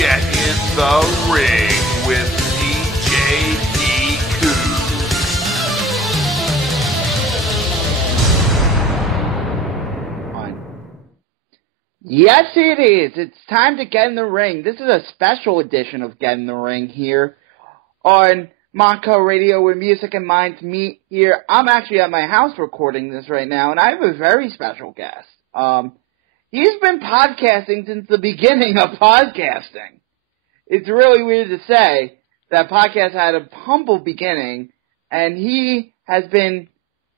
Get in the ring with DJ Coos. Yes, it is. It's time to get in the ring. This is a special edition of Get in the Ring here on Monco Radio, where music and minds meet here. I'm actually at my house recording this right now, and I have a very special guest. He's been podcasting since the beginning of podcasting. It's really weird to say that podcast had a humble beginning, and he has been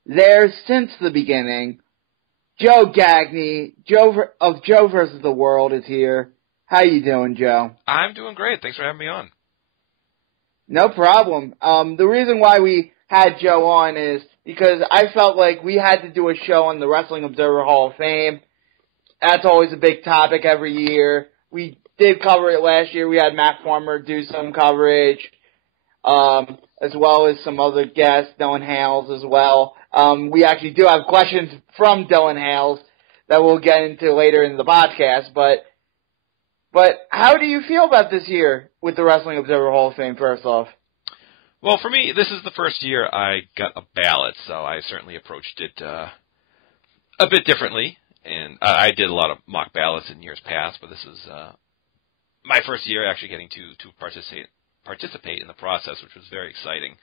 there since the beginning. Joe Gagne, of Joe versus the World, is here. How you doing, Joe? I'm doing great. Thanks for having me on. No problem. The reason why we had Joe on is because I felt like we had to do a show on the Wrestling Observer Hall of Fame. That's always a big topic every year. We did cover it last year. We had Matt Farmer do some coverage, as well as some other guests, Dylan Hales as well. We actually do have questions from Dylan Hales that we'll get into later in the podcast. But how do you feel about this year with the Wrestling Observer Hall of Fame, first off? Well, for me, this is the first year I got a ballot, so I certainly approached it a bit differently. And I did a lot of mock ballots in years past, but this is my first year actually getting to participate in the process, which was very exciting.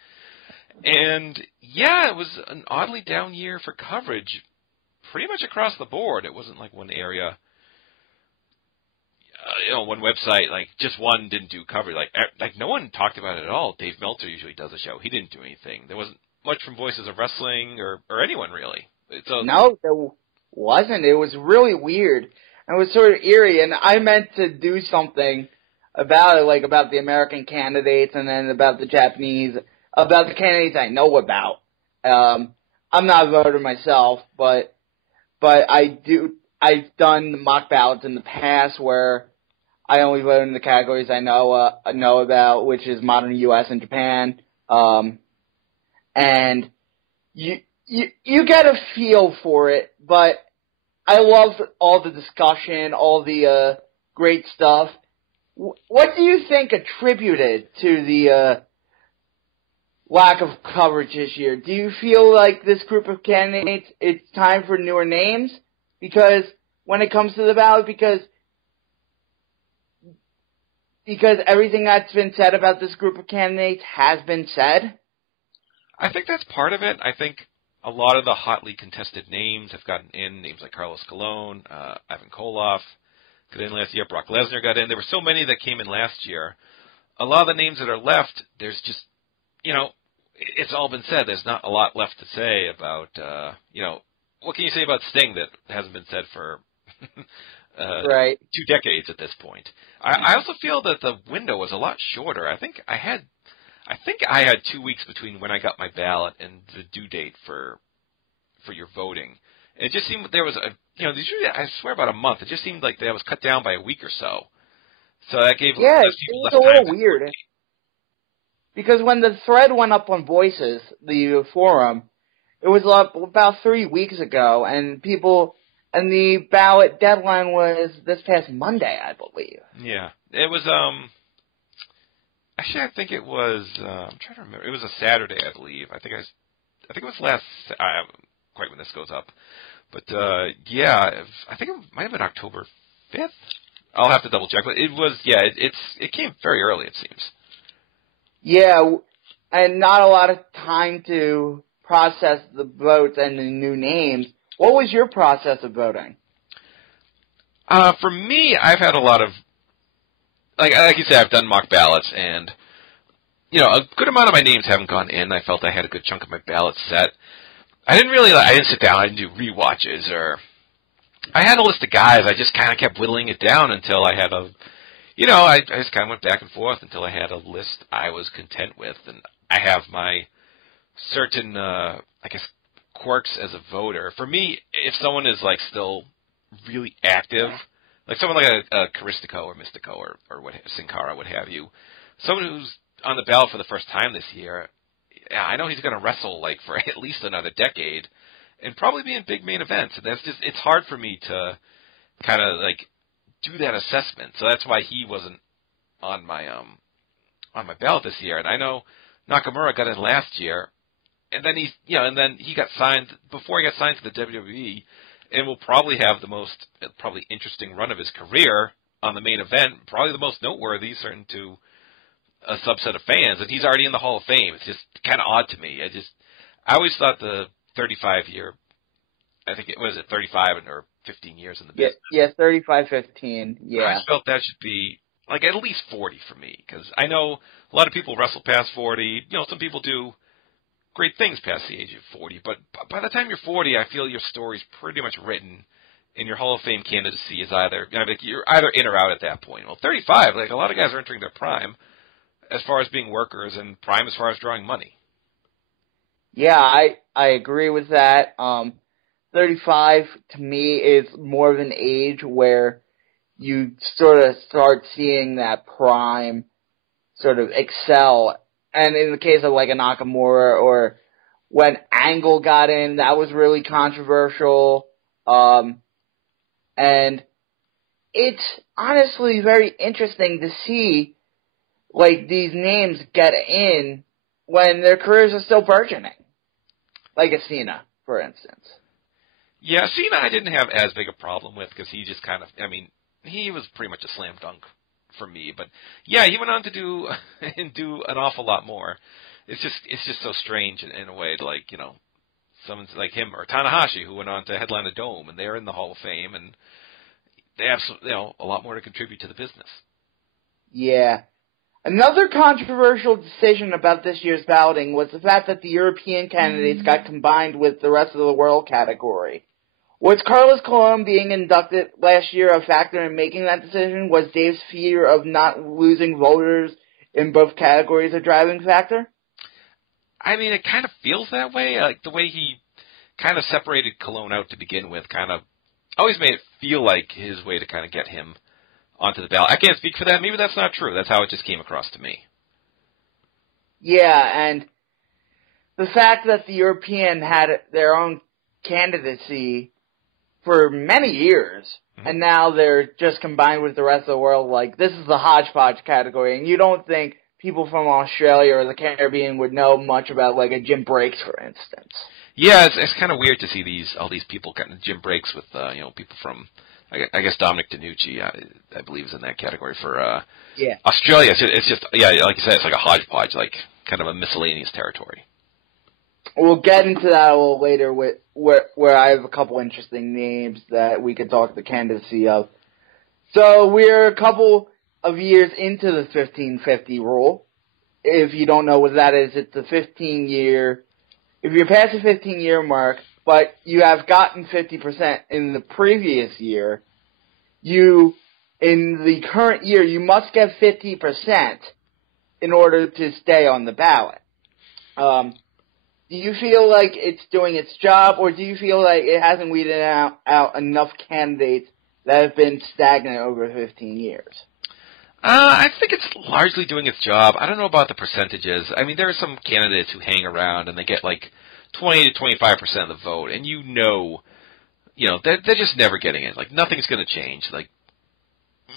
And, yeah, it was an oddly down year for coverage pretty much across the board. It wasn't like one area, one website, like just one didn't do coverage. Like no one talked about it at all. Dave Meltzer usually does a show. He didn't do anything. There wasn't much from Voices of Wrestling or anyone really. No, there wasn't. It was really weird. It was sort of eerie, and I meant to do something about it, like about the American candidates and then about the Japanese, about the candidates I know about. I'm not a voter myself, but I've done mock ballots in the past where I only vote in the categories I know about, which is modern U.S. and Japan. And you get a feel for it, but I love all the discussion, all the great stuff. What do you think attributed to the lack of coverage this year? Do you feel like this group of candidates, it's time for newer names? Because when it comes to the ballot, because everything that's been said about this group of candidates has been said? I think that's part of it. I think a lot of the hotly contested names have gotten in, names like Carlos Colon, Ivan Koloff got in last year, Brock Lesnar got in. There were so many that came in last year. A lot of the names that are left, there's just, it's all been said. There's not a lot left to say about, what can you say about Sting that hasn't been said for right. 2 decades at this point? I also feel that the window was a lot shorter. I think I had 2 weeks between when I got my ballot and the due date for your voting. It just seemed there was usually I swear about a month. It just seemed like that was cut down by a week or so. So that gave people less it was a little weird. Because when the thread went up on Voices, the forum, it was up about 3 weeks ago, and the ballot deadline was this past Monday, I believe. Yeah, it was. Actually, I think it was. I'm trying to remember. It was a Saturday, I believe. I think it was last. Quite when this goes up, but yeah, I think it might have been October 5th. I'll have to double check, but it was. Yeah, it came very early. It seems. Yeah, and not a lot of time to process the votes and the new names. What was your process of voting? For me, I've had a lot of. Like you said, I've done mock ballots, and a good amount of my names haven't gone in. I felt I had a good chunk of my ballot set. I didn't sit down. I didn't do rewatches, or I had a list of guys. I just kind of kept whittling it down until I had I just kind of went back and forth until I had a list I was content with, and I have my certain, quirks as a voter. For me, if someone is still really active. Like someone like a Caristico or Mystico or what Sin Cara, what have you. Someone who's on the ballot for the first time this year, I know he's going to wrestle for at least another decade and probably be in big main events. And it's hard for me to kind of do that assessment. So that's why he wasn't on my ballot this year, and I know Nakamura got in last year, and then he got signed before he got signed to the WWE, and will probably have the most probably interesting run of his career on the main event, probably the most noteworthy, certain to a subset of fans, and he's already in the Hall of Fame. It's just kind of odd to me. I always thought the 35-year, I think it was 35 or 15 years in the business. Yeah, 35-15. Yeah, I felt that should be like at least 40 for me, because I know a lot of people wrestle past 40. Some people do great things past the age of 40, but by the time you're 40, I feel your story's pretty much written, and your Hall of Fame candidacy is you're either in or out at that point. Well, 35, like a lot of guys are entering their prime as far as being workers, and prime as far as drawing money. Yeah, I agree with that. 35 to me is more of an age where you sort of start seeing that prime sort of excel. And in the case of like a Nakamura, or when Angle got in, that was really controversial. And it's honestly very interesting to see like these names get in when their careers are still burgeoning. Like a Cena, for instance. Yeah, Cena I didn't have as big a problem with, because he just kind of, he was pretty much a slam dunk for me. But yeah, he went on to do an awful lot more. It's just so strange in a way, like, someone's like him or Tanahashi, who went on to headline a Dome, and they're in the Hall of Fame, and they have a lot more to contribute to the business. Yeah. Another controversial decision about this year's balloting was the fact that the European candidates got combined with the rest of the world category. Was Carlos Colon being inducted last year a factor in making that decision? Was Dave's fear of not losing voters in both categories a driving factor? It kind of feels that way. Like the way he kind of separated Colon out to begin with kind of always made it feel like his way to kind of get him onto the ballot. I can't speak for that. Maybe that's not true. That's how it just came across to me. Yeah, and the fact that the European had their own candidacy for many years, and now they're just combined with the rest of the world, like, this is the hodgepodge category, and you don't think people from Australia or the Caribbean would know much about, like, a Jim Breaks, for instance. Yeah, it's kind of weird to see all these people getting Jim Breaks with, people from, I guess Dominic DeNucci, I believe, is in that category for Australia. It's just, like you said, it's like a hodgepodge, like kind of a miscellaneous territory. We'll get into that a little later with where I have a couple interesting names that we could talk the candidacy of. So we're a couple of years into the 15-50 rule. If you don't know what that is, it's a 15-year. If you're past the 15-year mark, but you have gotten 50% in the previous year, in the current year, you must get 50% in order to stay on the ballot. Do you feel like it's doing its job, or do you feel like it hasn't weeded out enough candidates that have been stagnant over 15 years? I think it's largely doing its job. I don't know about the percentages. There are some candidates who hang around and they get like 20 to 25% of the vote, and they're just never getting in. Like, nothing's going to change. Like,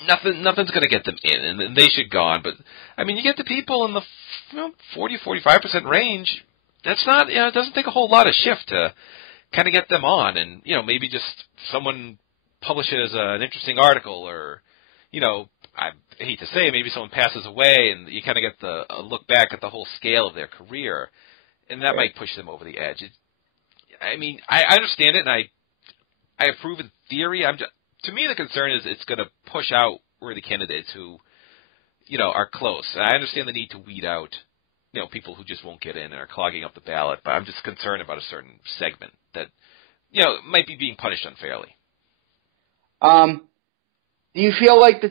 nothing's going to get them in, and they should go on. But you get the people in the 40-45% range. That's not, it doesn't take a whole lot of shift to kind of get them on, and maybe just someone publishes an interesting article, or I hate to say, maybe someone passes away, and you kind of get a look back at the whole scale of their career, and that might push them over the edge. I understand it, and I approve in theory. To me, the concern is it's going to push out worthy candidates who, are close. And I understand the need to weed out, people who just won't get in and are clogging up the ballot. But I'm just concerned about a certain segment that, might be being punished unfairly. Do you feel like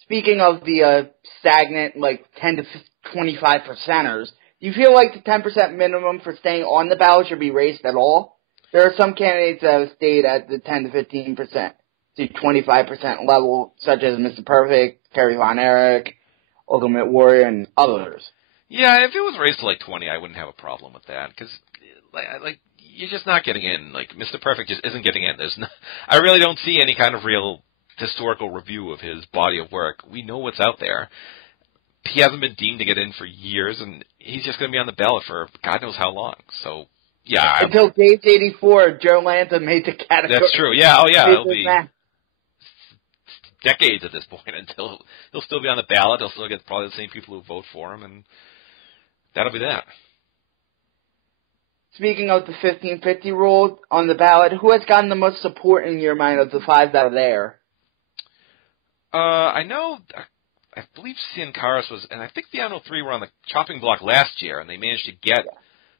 speaking of the stagnant, like 10 to 25 percenters, do you feel like the 10% minimum for staying on the ballot should be raised at all? There are some candidates that have stayed at the 10 to 15% to 25% level, such as Mr. Perfect, Kerry Von Erich, Ultimate Warrior, and others. Yeah, if it was raised to like 20, I wouldn't have a problem with that, because like you're just not getting in. Like, Mr. Perfect just isn't getting in. I really don't see any kind of real historical review of his body of work. We know what's out there, he hasn't been deemed to get in for years, and he's just going to be on the ballot for God knows how long. So, yeah. Until Dave's 84, Joe Lanza made the category. That's true. Yeah, oh yeah, it'll be decades at this point until he'll still be on the ballot. He'll still get probably the same people who vote for him, and that'll be that. Speaking of the 1550 rule on the ballot, who has gotten the most support in your mind of the five that are there? I know, I believe Sin Caras was, and I think the Unknown 3 were on the chopping block last year, and they managed to get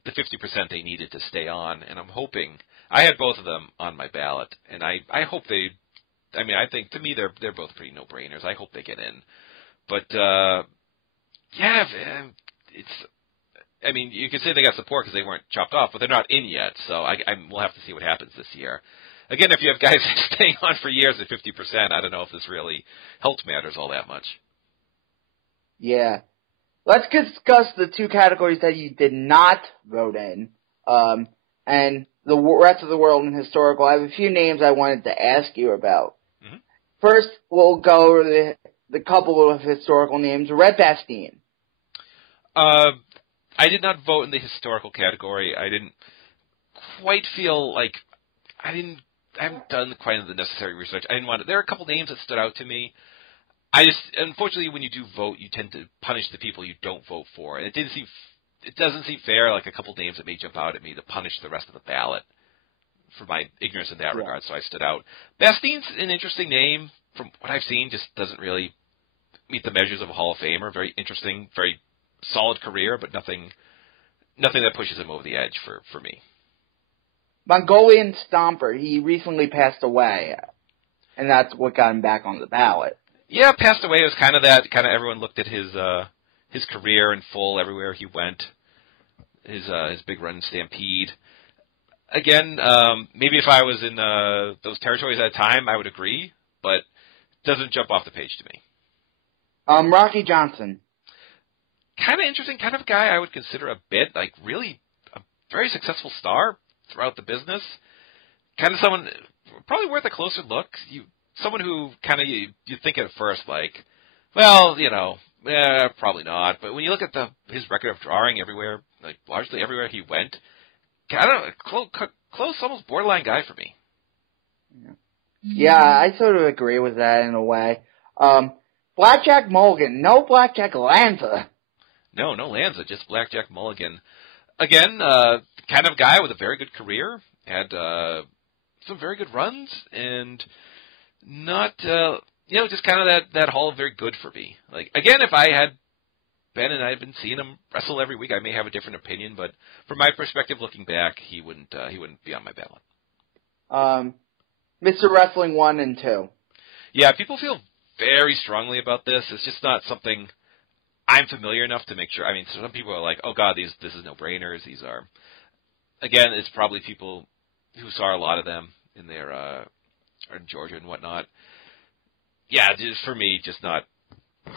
the 50% they needed to stay on, and I'm hoping, I had both of them on my ballot, and I hope they, I mean, I think, to me, they're both pretty no-brainers. I hope they get in. But, yeah, it's, I mean, you could say they got support because they weren't chopped off, but they're not in yet, so we'll have to see what happens this year. Again, if you have guys staying on for years at 50%, I don't know if this really helps matters all that much. Yeah. Let's discuss the two categories that you did not vote in, and the rest of the world in historical. I have a few names I wanted to ask you about. Mm-hmm. First, we'll go over the couple of historical names. Red Bastien. I did not vote in the historical category. I didn't quite feel like I haven't done quite the necessary research. I didn't want to. There are a couple names that stood out to me. Unfortunately, when you do vote, you tend to punish the people you don't vote for, and it doesn't seem fair. Like a couple names that may jump out at me to punish the rest of the ballot for my ignorance in that regard. So I stood out. Bastien's an interesting name from what I've seen. Just doesn't really meet the measures of a Hall of Famer. Very interesting, very solid career, but nothing that pushes him over the edge for me. Mongolian Stomper, he recently passed away, and that's what got him back on the ballot. Yeah, passed away. It was kind of that. Kind of everyone looked at his career in full everywhere he went. His big run in Stampede. Again, maybe if I was in those territories at a time, I would agree, but it doesn't jump off the page to me. Rocky Johnson. Kind of interesting, kind of guy I would consider a bit, like really a very successful star throughout the business. Kind of someone probably worth a closer look. Someone who kind of you think at first like, well, probably not. But when you look at his record of drawing everywhere, like largely everywhere he went, I don't know, close, almost borderline guy for me. Yeah, I sort of agree with that in a way. Blackjack Mulligan, no Blackjack Lanza. No Lanza, just Blackjack Mulligan. Again, kind of guy with a very good career, had some very good runs, and not, just kind of that Hall of Very Good for me. Like, again, if I had been and I'd been seeing him wrestle every week, I may have a different opinion, but from my perspective looking back, he wouldn't be on my ballot. Mr. Wrestling 1 and 2. Yeah, people feel very strongly about this. It's just not something I'm familiar enough to make sure. I mean, some people are like, oh God, this is no-brainers. These are, again, it's probably people who saw a lot of them in their, in Georgia and whatnot. Yeah, just for me, just not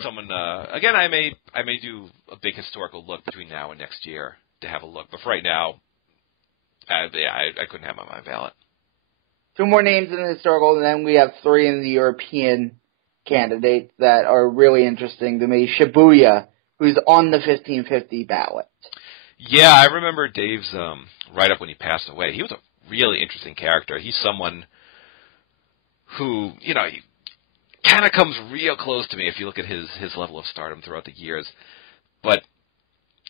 someone, again, I may do a big historical look between now and next year to have a look. But for right now, I couldn't have him on my ballot. Two more names in the historical, and then we have three in the European candidates that are really interesting to me. Shibuya, who's on the 1550 ballot. Yeah, I remember Dave's write-up when he passed away. He was a really interesting character. He's someone who, he kind of comes real close to me if you look at his level of stardom throughout the years. But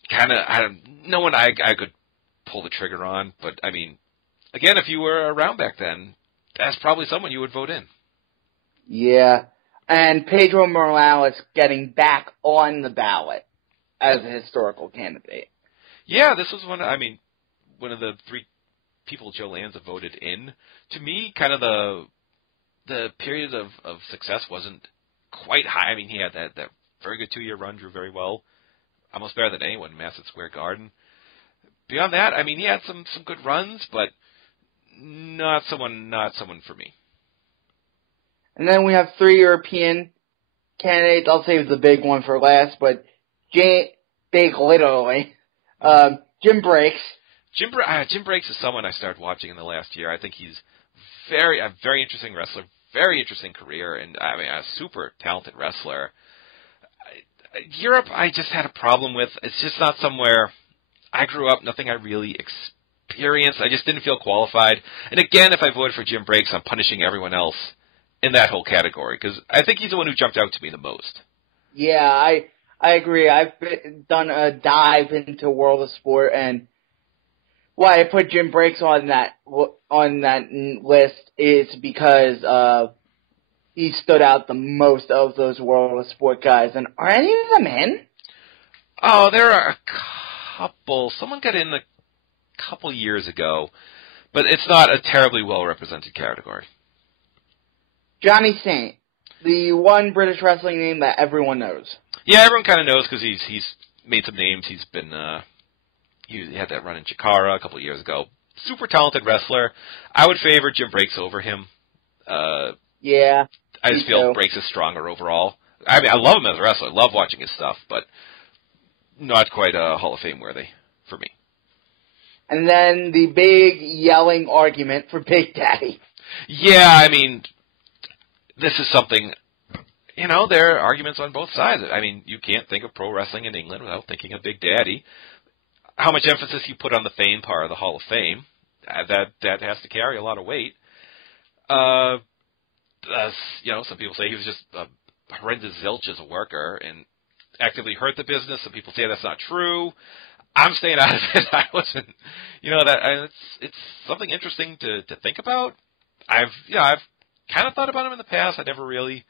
kind of, no one I could pull the trigger on. But, I mean, again, if you were around back then, that's probably someone you would vote in. Yeah. And Pedro Morales getting back on the ballot as a historical candidate. Yeah, this was one of the three people Joe Lanza voted in. To me, kind of the period of success wasn't quite high. I mean, he had that very good 2-year run, drew very well, almost better than anyone in Madison Square Garden. Beyond that, I mean, he had some good runs, but not someone for me. And then we have three European candidates. I'll save the big one for last, but big literally. Jim Breaks. Jim Breaks is someone I started watching in the last year. I think he's a very interesting wrestler, very interesting career, and I mean a super talented wrestler. Europe, I just had a problem with. It's just not somewhere I grew up, nothing I really experienced. I just didn't feel qualified. And again, if I voted for Jim Breaks, I'm punishing everyone else in that whole category, because I think he's the one who jumped out to me the most. Yeah, I agree. I've done a dive into World of Sport, and why I put Jim Breaks on that list is because he stood out the most of those World of Sport guys. And are any of them in? Oh, there are a couple. Someone got in a couple years ago, but it's not a terribly well-represented category. Johnny Saint, the one British wrestling name that everyone knows. Yeah, everyone kind of knows because he's made some names. He's been he had that run in Chikara a couple of years ago. Super talented wrestler. I would favor Jim Breaks over him. Yeah, I just feel Breaks is stronger overall. I mean, I love him as a wrestler. I love watching his stuff, but not quite Hall of Fame worthy for me. And then the big yelling argument for Big Daddy. Yeah, I mean, this is something, there are arguments on both sides. I mean, you can't think of pro wrestling in England without thinking of Big Daddy. How much emphasis you put on the fame part of the Hall of Fame, that has to carry a lot of weight. Some people say he was just a horrendous zilch as a worker and actively hurt the business. Some people say that's not true. I'm staying out of it. I wasn't, it's something interesting to think about. I've kind of thought about him in the past. I never really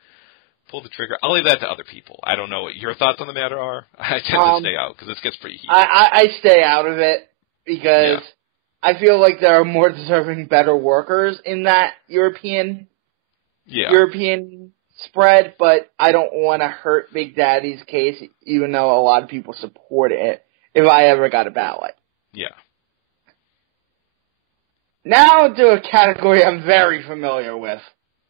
pulled the trigger. I'll leave that to other people. I don't know what your thoughts on the matter are. I tend to stay out because it gets pretty heated. I stay out of it because I feel like there are more deserving, better workers in that European spread, but I don't want to hurt Big Daddy's case, even though a lot of people support it, if I ever got a ballot. Yeah. Now to a category I'm very familiar with.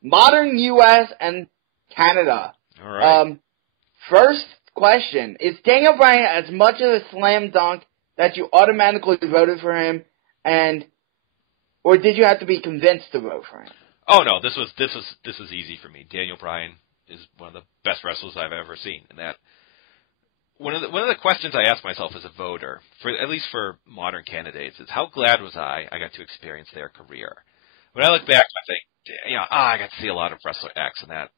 Modern U.S. and Canada. All right. First question. Is Daniel Bryan as much of a slam dunk that you automatically voted for him, or did you have to be convinced to vote for him? Oh no, this was easy for me. Daniel Bryan is one of the best wrestlers I've ever seen, and that one of the questions I ask myself as a voter, at least for modern candidates, is how glad was I got to experience their career. When I look back, I think, I got to see a lot of wrestler X, and that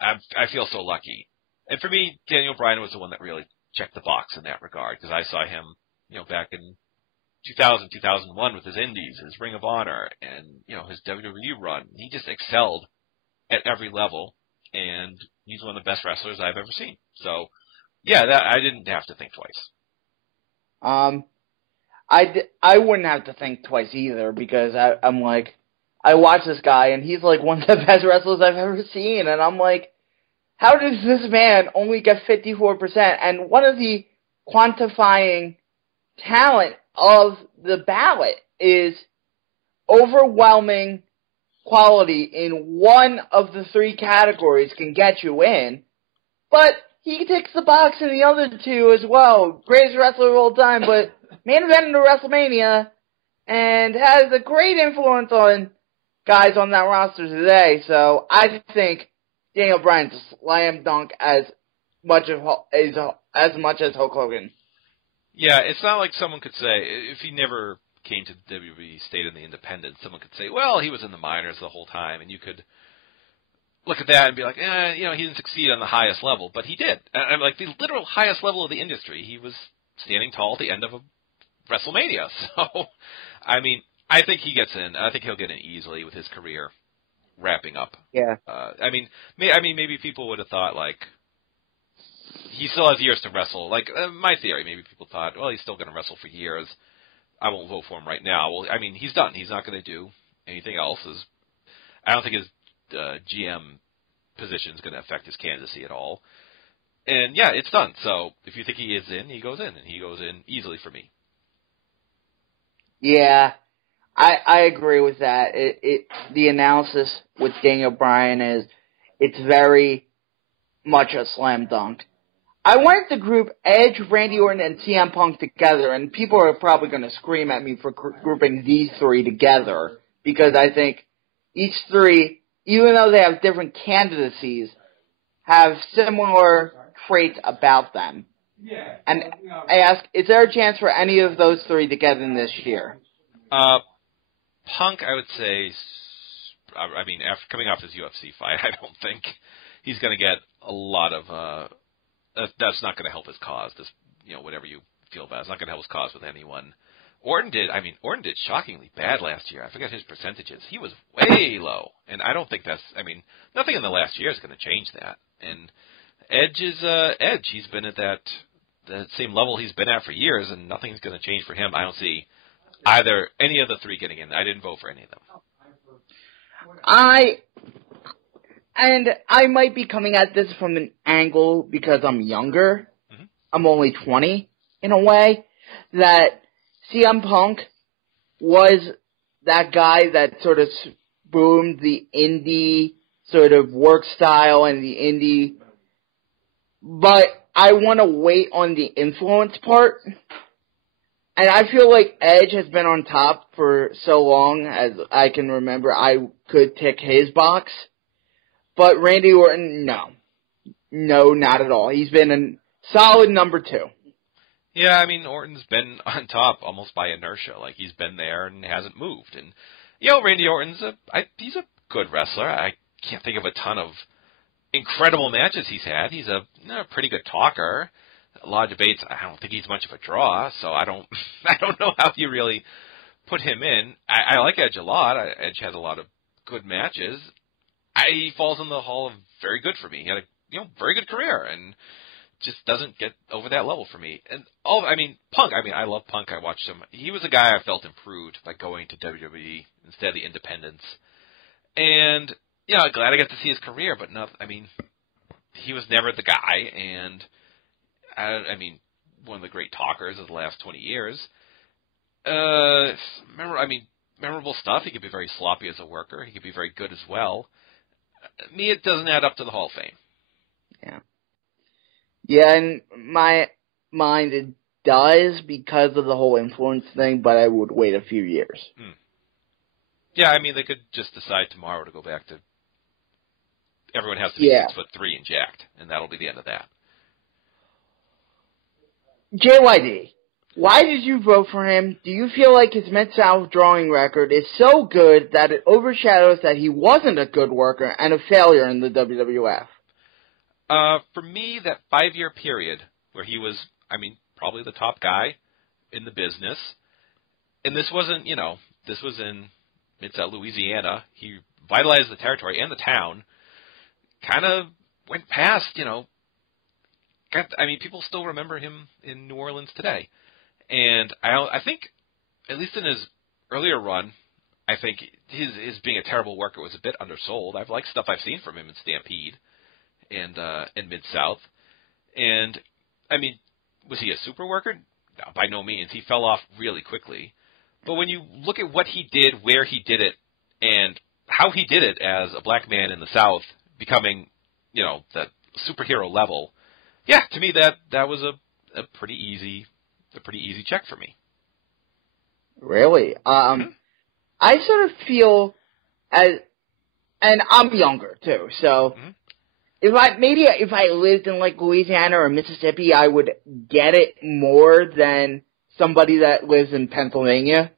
I feel so lucky. And for me, Daniel Bryan was the one that really checked the box in that regard, because I saw him, back in 2000, 2001 with his indies, his Ring of Honor, and, his WWE run. He just excelled at every level, and he's one of the best wrestlers I've ever seen. So, yeah, I didn't have to think twice. I wouldn't have to think twice either, because I'm like, I watch this guy, and he's like one of the best wrestlers I've ever seen, and I'm like, how does this man only get 54%? And one of the quantifying talent of the ballot is overwhelming quality in one of the three categories can get you in, but he ticks the box in the other two as well. Greatest wrestler of all time, but main event of WrestleMania, and has a great influence on guys on that roster today. So I think Daniel Bryan's a slam dunk as much as Hulk Hogan. Yeah, it's not like someone could say, if he never came to WWE, stayed in the independents, someone could say, well, he was in the minors the whole time, and you could look at that and be like, he didn't succeed on the highest level, but he did. And like the literal highest level of the industry, he was standing tall at the end of a WrestleMania. So, I mean, I think he gets in. I think he'll get in easily with his career wrapping up. Yeah. Maybe people would have thought, like, he still has years to wrestle. Like, my theory, maybe people thought, well, he's still going to wrestle for years. I won't vote for him right now. Well, I mean, he's done. He's not going to do anything else. I don't think his GM position is going to affect his candidacy at all. And, yeah, it's done. So if you think he is in, he goes in. And he goes in easily for me. Yeah, I agree with that. The analysis with Daniel Bryan is it's very much a slam dunk. I wanted to group Edge, Randy Orton, and CM Punk together, and people are probably going to scream at me for grouping these three together, because I think each three, even though they have different candidacies, have similar traits about them. And I ask, is there a chance for any of those three to get in this year? Punk, I would say, I mean, after coming off his UFC fight, I don't think he's going to get a lot of, that's not going to help his cause, this, whatever you feel about it. It's not going to help his cause with anyone. Orton did shockingly bad last year. I forget his percentages. He was way low, and I don't think nothing in the last year is going to change that. And Edge is Edge. He's been at that same level he's been at for years, and nothing's going to change for him. I don't see any of the three getting in. I didn't vote for any of them. I might be coming at this from an angle because I'm younger. Mm-hmm. I'm only 20 in a way. That CM Punk was that guy that sort of boomed the indie sort of work style and the indie. But I want to wait on the influence part. And I feel like Edge has been on top for so long as I can remember. I could tick his box. But Randy Orton, no. No, not at all. He's been a solid number 2. Yeah, I mean, Orton's been on top almost by inertia. Like, he's been there and hasn't moved. And, Randy Orton's he's a good wrestler. I can't think of a ton of incredible matches he's had. He's a pretty good talker. A lot of debates. I don't think he's much of a draw, so I don't know how you really put him in. I like Edge a lot. Edge has a lot of good matches. He falls in the hall of very good for me. He had a very good career and just doesn't get over that level for me. And Punk. I love Punk. I watched him. He was a guy I felt improved by going to WWE instead of the independents. And glad I got to see his career, but he was never the guy. And one of the great talkers of the last 20 years. Memorable stuff. He could be very sloppy as a worker. He could be very good as well. Me, it doesn't add up to the Hall of Fame. Yeah. Yeah, in my mind it does because of the whole influence thing, but I would wait a few years. Yeah, they could just decide tomorrow to go back to everyone has to be 6'3" and jacked, and that'll be the end of that. JYD, why did you vote for him? Do you feel like his Mid-South drawing record is so good that it overshadows that he wasn't a good worker and a failure in the WWF? For me, that 5-year period where he was, probably the top guy in the business, and this wasn't, this was in Mid-South Louisiana. He vitalized the territory and the town, kind of went past, people still remember him in New Orleans today. And I think, at least in his earlier run, I think his being a terrible worker was a bit undersold. I've liked stuff I've seen from him in Stampede and in Mid-South. And, was he a super worker? No, by no means. He fell off really quickly. But when you look at what he did, where he did it, and how he did it as a black man in the South, becoming, that superhero level, yeah, to me that was a pretty easy check for me. Really? I sort of feel and I'm younger too, so if I lived in like Louisiana or Mississippi, I would get it more than somebody that lives in Pennsylvania.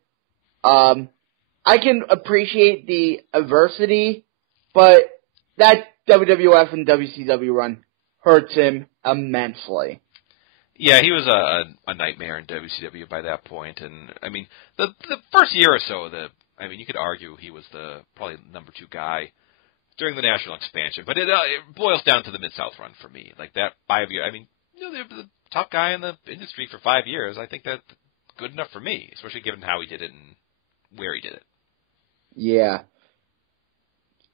I can appreciate the adversity, but that WWF and WCW run hurts him immensely. Yeah, he was a nightmare in WCW by that point, and the first year or so, you could argue he was probably number 2 guy during the national expansion, but it boils down to the Mid-South run for me, like that 5-year. The top guy in the industry for 5 years. I think that's good enough for me, especially given how he did it and where he did it. Yeah.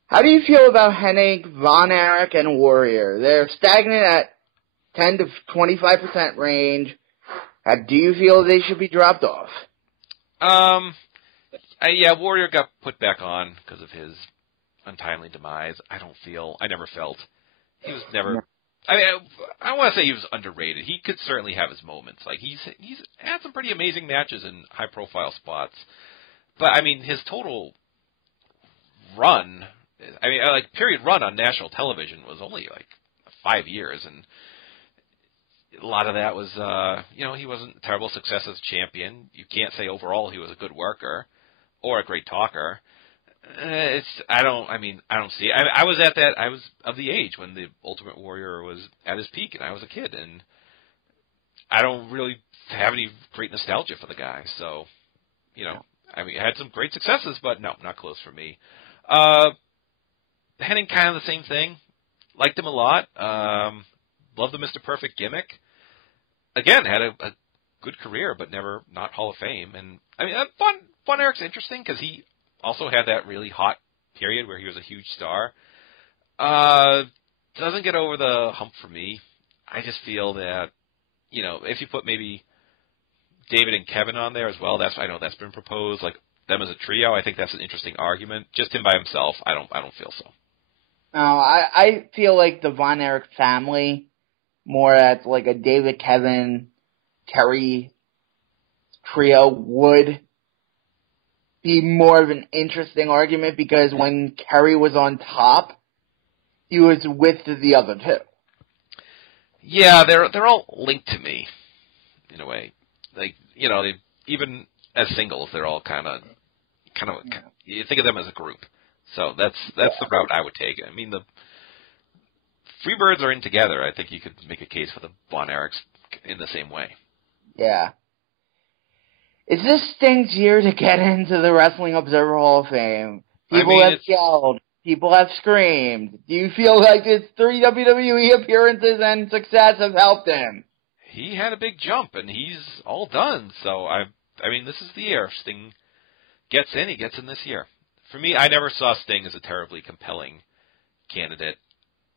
How do you feel about Hennig, Von Erich, and Warrior? They're stagnant at 10 to 25% range. Do you feel they should be dropped off? Warrior got put back on because of his untimely demise. I never felt he was never. I want to say he was underrated. He could certainly have his moments. Like he's had some pretty amazing matches in high profile spots, but his total run. Period run on national television was only like 5 years, and a lot of that was, he wasn't a terrible success as a champion. You can't say overall he was a good worker or a great talker. I don't see it. I was of the age when the Ultimate Warrior was at his peak, and I was a kid, and I don't really have any great nostalgia for the guy. So, he had some great successes, but no, not close for me. Henning, kind of the same thing. Liked him a lot. Loved the Mr. Perfect gimmick. Again, had a good career, but not Hall of Fame. And Von Erich's interesting because he also had that really hot period where he was a huge star. Doesn't get over the hump for me. I just feel that, if you put maybe David and Kevin on there as well, I know that's been proposed, like them as a trio, I think that's an interesting argument. Just him by himself, I don't feel so. No, I feel like the Von Erich family, more as like a David, Kevin, Terry trio would be more of an interesting argument because when Kerry was on top, he was with the other two. Yeah, they're all linked to me in a way. Like, they, even as singles, they're all kind of you think of them as a group. So that's the route I would take. I mean, the Freebirds are in together. I think you could make a case for the Von Erichs in the same way. Yeah. Is this Sting's year to get into the Wrestling Observer Hall of Fame? People have yelled. People have screamed. Do you feel like his 3 WWE appearances and success have helped him? He had a big jump, and he's all done. So, this is the year. Sting gets in. He gets in this year. For me, I never saw Sting as a terribly compelling candidate.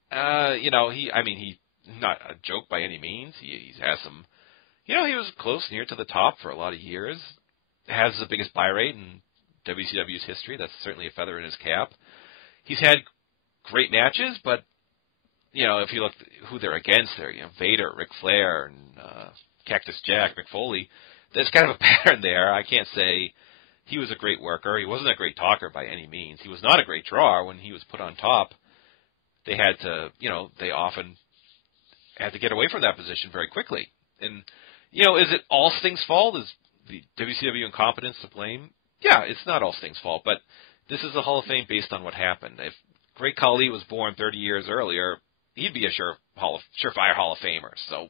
He's not a joke by any means. He has some... he was close, near to the top for a lot of years. Has the biggest buy rate in WCW's history. That's certainly a feather in his cap. He's had great matches, but, if you look who they're against there, Vader, Ric Flair, and Cactus Jack, Mick Foley, there's kind of a pattern there. I can't say he was a great worker. He wasn't a great talker by any means. He was not a great drawer when he was put on top. They had to, they often had to get away from that position very quickly. And, is it all Sting's fault? Is the WCW incompetence to blame? Yeah, it's not all Sting's fault, but this is a Hall of Fame based on what happened. If Great Khali was born 30 years earlier, he'd be a surefire Hall of Famer. So,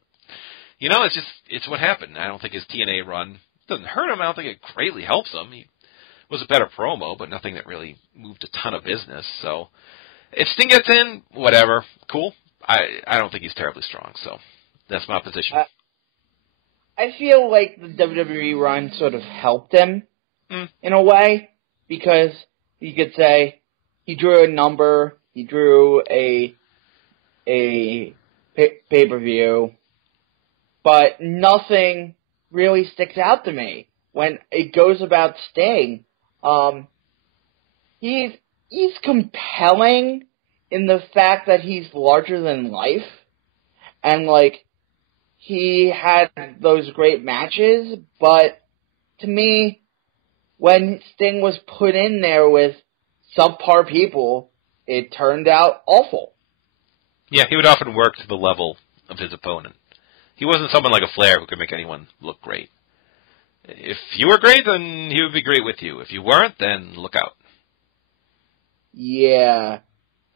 it's what happened. I don't think his TNA run doesn't hurt him. I don't think it greatly helps him. He was a better promo, but nothing that really moved a ton of business. So, if Sting gets in, whatever, cool. I don't think he's terribly strong, so that's my position. I feel like the WWE run sort of helped him in a way, because you could say he drew a number, he drew a pay-per-view, but nothing really sticks out to me when it goes about Sting. He's compelling in the fact that he's larger than life, and he had those great matches, but to me, when Sting was put in there with subpar people, it turned out awful. Yeah, he would often work to the level of his opponent. He wasn't someone like a Flair who could make anyone look great. If you were great, then he would be great with you. If you weren't, then look out. Yeah.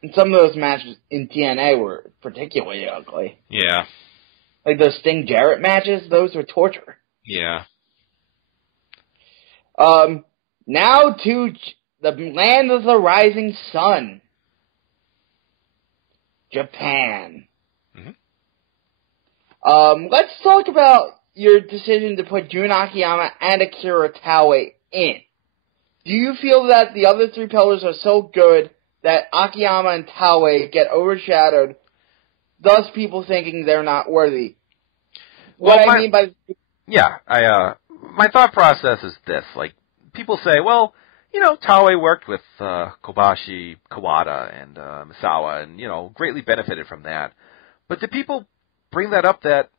And some of those matches in TNA were particularly ugly. Yeah. Like those Sting Jarrett matches, those were torture. Yeah. Now to the land of the rising sun. Japan. Mm-hmm. Let's talk about your decision to put Jun Akiyama and Akira Taue in. Do you feel that the other three pillars are so good that Akiyama and Taue get overshadowed, thus people thinking they're not worthy? My thought process is this. People say, Taue worked with Kobashi, Kawada, and Misawa, and, greatly benefited from that. But do people bring that up that,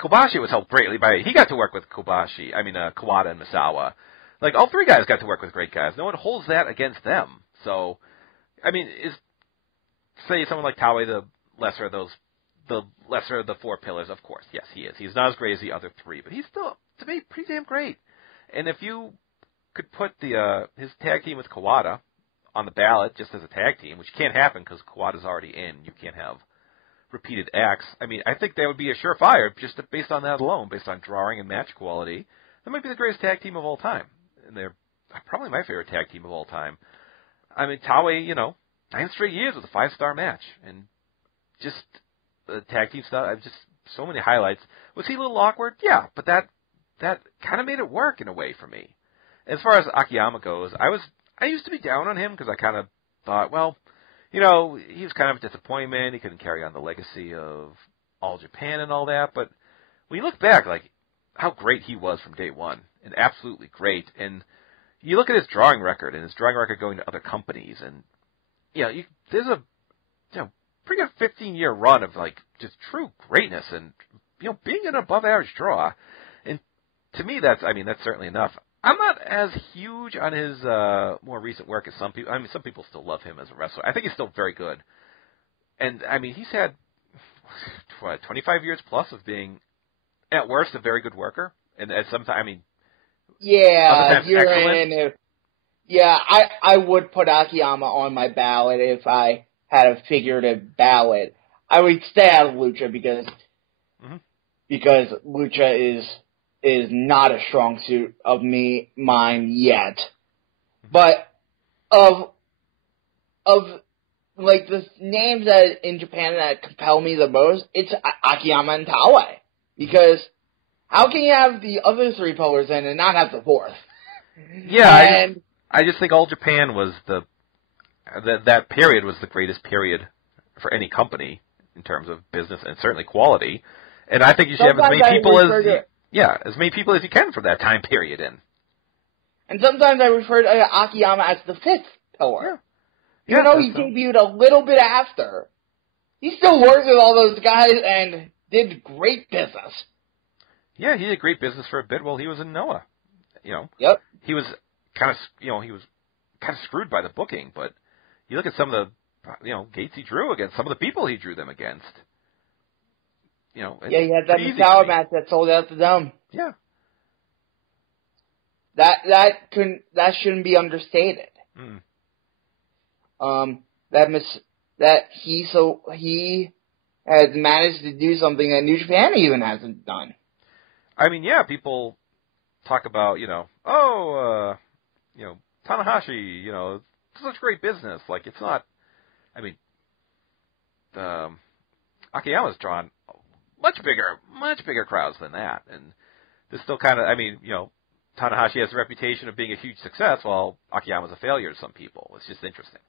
Kobashi was helped greatly by, he got to work with Kawada and Misawa. All three guys got to work with great guys. No one holds that against them. So, say someone like Taue, the lesser of those the lesser of the four pillars, of course. Yes, he is. He's not as great as the other three, but he's still, to me, pretty damn great. And if you could put his tag team with Kawada on the ballot just as a tag team, which can't happen because Kawada's already in, you can't have repeated acts. I mean, I think that would be a surefire just based on that alone, based on drawing and match quality. That might be the greatest tag team of all time. And they're probably my favorite tag team of all time. I mean, Taue, 9 straight years with a 5-star match. And just the tag team stuff, just so many highlights. Was he a little awkward? Yeah, but that kind of made it work in a way for me. As far as Akiyama goes, I used to be down on him because I kind of thought, well, he was kind of a disappointment. He couldn't carry on the legacy of All Japan and all that. But when you look back, like, how great he was from day one, and absolutely great. And you look at his drawing record, and his drawing record going to other companies, and there's a pretty good 15-year run of like just true greatness, and being an above-average draw. And to me, that's certainly enough. I'm not as huge on his more recent work as some people. I mean, some people still love him as a wrestler. I think he's still very good. And I mean, he's had 25 years plus of being, at worst, a very good worker, and at some time, excellent. I would put Akiyama on my ballot if I had a figurative ballot. I would stay out of Lucha because Lucha is not a strong suit of mine yet. But of like the names that in Japan that compel me the most, it's Akiyama and Taue. Because how can you have the other three pillars in and not have the fourth? Yeah, I just think All Japan was that period was the greatest period for any company in terms of business and certainly quality. And I think you should have as many people as many people as you can for that time period in. And sometimes I refer to Akiyama as the fifth pillar. Yeah. Even though he debuted a little bit after, he still worked with all those guys and did great business. Yeah, he did great business for a bit while he was in Noah. Yep. He was kind of screwed by the booking, but you look at some of the gates he drew against, some of the people he drew them against. He had that Metallica match that sold out the Dome. Yeah. That shouldn't be understated. That he has managed to do something that New Japan even hasn't done. I mean, people talk about, Tanahashi, such great business. Like, it's not, Akiyama's drawn much bigger crowds than that. And there's still kind of, Tanahashi has a reputation of being a huge success, while Akiyama's a failure to some people. It's just interesting.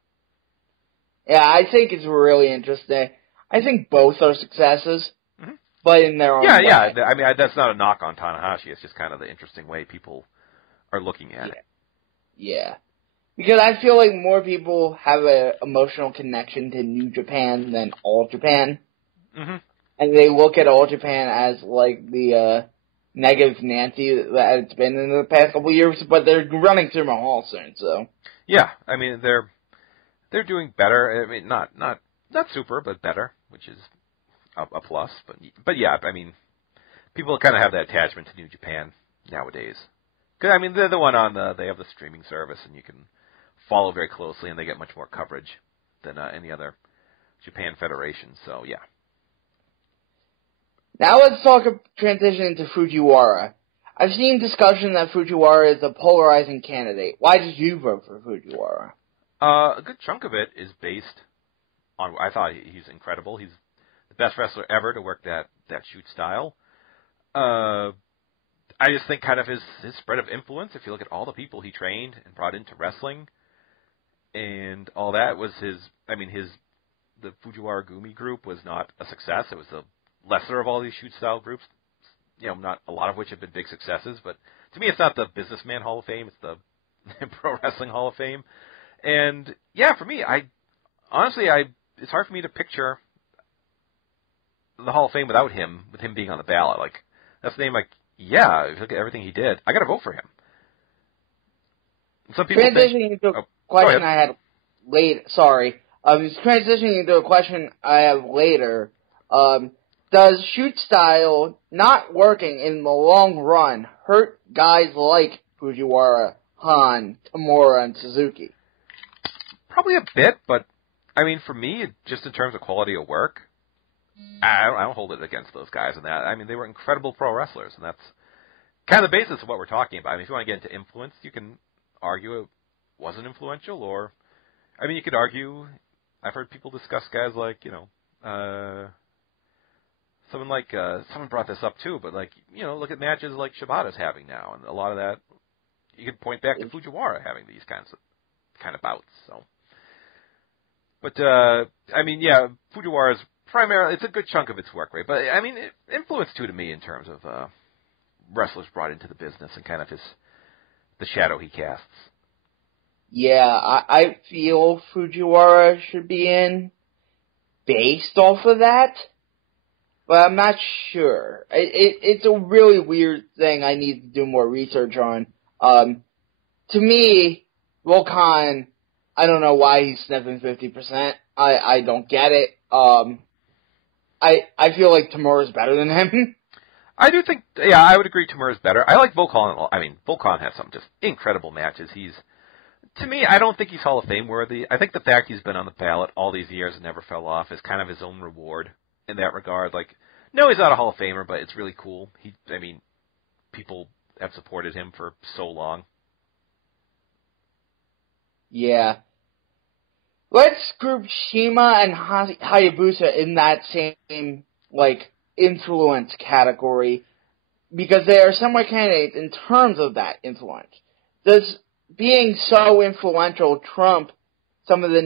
Yeah, I think it's really interesting. I think both are successes, but in their own way. Yeah. That's not a knock on Tanahashi. It's just kind of the interesting way people are looking at it. Yeah. Because I feel like more people have an emotional connection to New Japan than All Japan. And they look at All Japan as like the negative Nancy that it's been in the past couple of years, but they're running through Mahal soon, so. Yeah, they're doing better. Not super, but better, which is a plus. But yeah, people kind of have that attachment to New Japan nowadays. Because they're the one they have the streaming service, and you can follow very closely, and they get much more coverage than any other Japan federation. So yeah. Now let's talk transition into Fujiwara. I've seen discussion that Fujiwara is a polarizing candidate. Why did you vote for Fujiwara? A good chunk of it is based on, I thought he's incredible. He's the best wrestler ever to work that shoot style. I just think kind of his spread of influence, if you look at all the people he trained and brought into wrestling and all that, was the Fujiwara Gumi group was not a success. It was the lesser of all these shoot style groups, not a lot of which have been big successes, but to me it's not the Businessman Hall of Fame, it's the Pro Wrestling Hall of Fame. And yeah, for me, it's hard for me to picture the Hall of Fame without him, with him being on the ballot. Like, that's the name, if you look at everything he did, I gotta vote for him. And some people transitioning into a question I had later, sorry. Transitioning into a question I have later, Does shoot style not working in the long run hurt guys like Fujiwara, Han, Tamura, and Suzuki? Probably a bit, but I mean, for me, just in terms of quality of work, I don't hold it against those guys in that. I mean, they were incredible pro wrestlers, and that's kind of the basis of what we're talking about. I mean, if you want to get into influence, you can argue it wasn't influential, or, I mean, you could argue, I've heard people discuss guys like, someone brought this up too, but like, look at matches like Shibata's having now, and a lot of that, you could point back to Fujiwara having these kind of bouts, so. But, I mean, yeah, Fujiwara's primarily, it's a good chunk of its work rate, but, I mean, it influenced too to me in terms of wrestlers brought into the business and kind of the shadow he casts. Yeah, I feel Fujiwara should be in based off of that, but I'm not sure. It's a really weird thing I need to do more research on. To me, Volkan, I don't know why he's sniffing 50%. I don't get it. I feel like Tamura's better than him. I do think, yeah, I would agree Tamura's better. I like Volkan. I mean, Volkan has some just incredible matches. To me, I don't think he's Hall of Fame worthy. I think the fact he's been on the ballot all these years and never fell off is kind of his own reward in that regard. Like, no, he's not a Hall of Famer, but it's really cool. People have supported him for so long. Yeah. Let's group Shima and Hayabusa in that same, influence category, because they are somewhat candidates in terms of that influence. Does being so influential trump some of the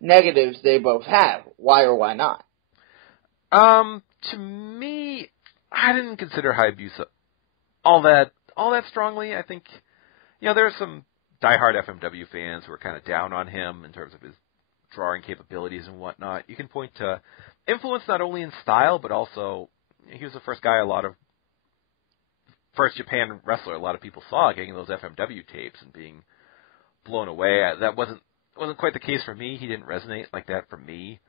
negatives they both have? Why or why not? To me, I didn't consider Hayabusa all that strongly. I think, there are some diehard FMW fans who are kind of down on him in terms of his drawing capabilities and whatnot. You can point to influence not only in style, but also he was the first Japan wrestler a lot of people saw getting those FMW tapes and being blown away. That wasn't quite the case for me. He didn't resonate like that for me.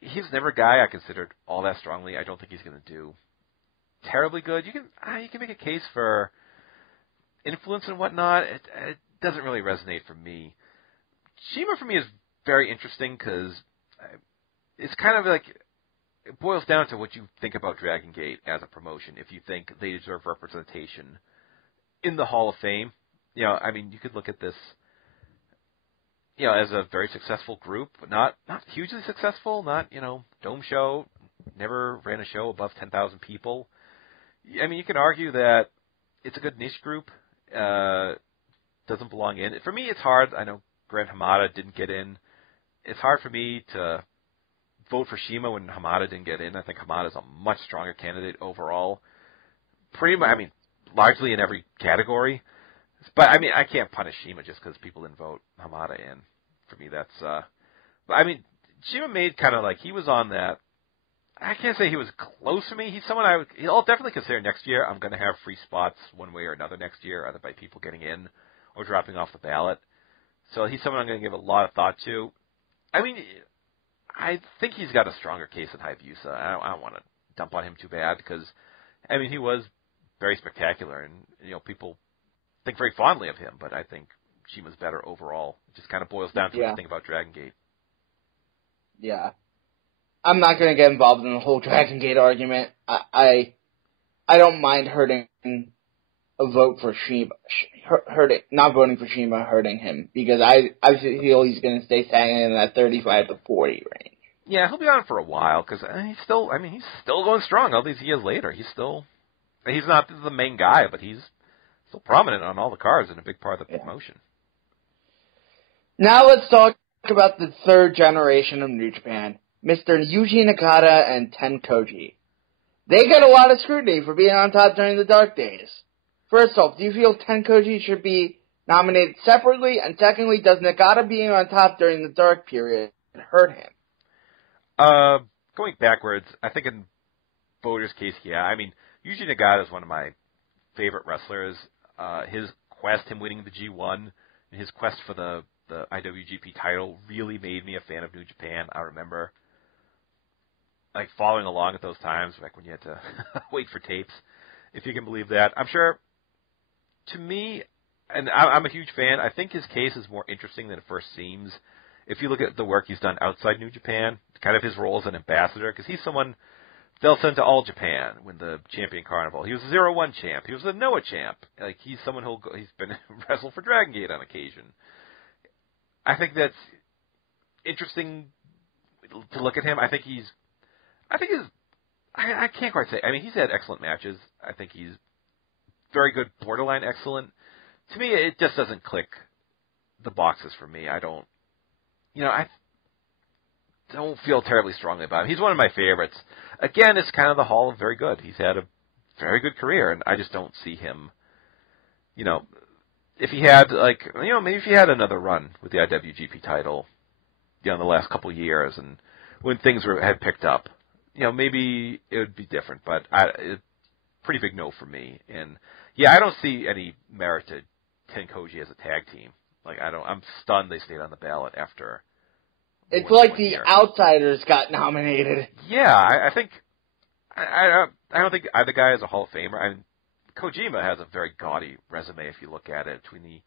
He's never a guy I considered all that strongly. I don't think he's going to do terribly good. You can make a case for influence and whatnot. It doesn't really resonate for me. Shima for me is very interesting because it's kind of like, it boils down to what you think about Dragon Gate as a promotion. If you think they deserve representation in the Hall of Fame, you could look at this, as a very successful group, but not hugely successful, not, dome show, never ran a show above 10,000 people. You can argue that it's a good niche group, doesn't belong in. For me, it's hard. I know Grant Hamada didn't get in. It's hard for me to vote for Shima when Hamada didn't get in. I think Hamada is a much stronger candidate overall. Pretty much, largely in every category. But, I can't punish Shima just because people didn't vote Hamada in. For me, that's, Shima made kind of like, he was on that, I can't say he was close to me. He's someone I'll definitely consider next year. I'm going to have free spots one way or another next year, either by people getting in or dropping off the ballot. So he's someone I'm going to give a lot of thought to. I think he's got a stronger case than Hayabusa. I don't want to dump on him too bad because, he was very spectacular and, people think very fondly of him, but I think Shima's better overall. It just kind of boils down to what you think about Dragon Gate. Yeah. I'm not going to get involved in the whole Dragon Gate argument. I don't mind hurting a vote for Shima, not voting for Shima, hurting him, because I feel he's going to stay stagnant in that 35 to 40 range. Yeah, he'll be on for a while, because he's still going strong all these years later. He's not the main guy, but he's still prominent on all the cards and a big part of the promotion. Now let's talk about the third generation of New Japan, Mr. Yuji Nagata and Tenkoji. They get a lot of scrutiny for being on top during the dark days. First off, do you feel Tenkoji should be nominated separately? And secondly, does Nagata being on top during the dark period hurt him? Going backwards, I think in Boulder's case, yeah. Yuji Nagata is one of my favorite wrestlers. His quest, him winning the G1, and his quest for the IWGP title really made me a fan of New Japan. I remember like following along at those times, like when you had to wait for tapes, if you can believe that. I'm sure, to me, and I'm a huge fan, I think his case is more interesting than it first seems. If you look at the work he's done outside New Japan, kind of his role as an ambassador, because he's someone they'll send to All Japan, win the Champion Carnival. He was a 0-1 champ. He was a Noah champ. Like, he's someone he's been wrestled for Dragon Gate on occasion. I think that's interesting to look at him. I can't quite say. I mean, he's had excellent matches. I think he's very good, borderline excellent. To me, it just doesn't click the boxes for me. I don't feel terribly strongly about him. He's one of my favorites. Again, it's kind of the hall of very good. He's had a very good career, and I just don't see him, if he had, maybe if he had another run with the IWGP title, in the last couple of years, and when things had picked up, maybe it would be different, but it's pretty big no for me. And, yeah, I don't see any merit to Tenkoji as a tag team. I'm stunned they stayed on the ballot after. It's like the Outsiders got nominated. Yeah, I think I don't think either guy is a Hall of Famer. I mean, Kojima has a very gaudy resume if you look at it, between the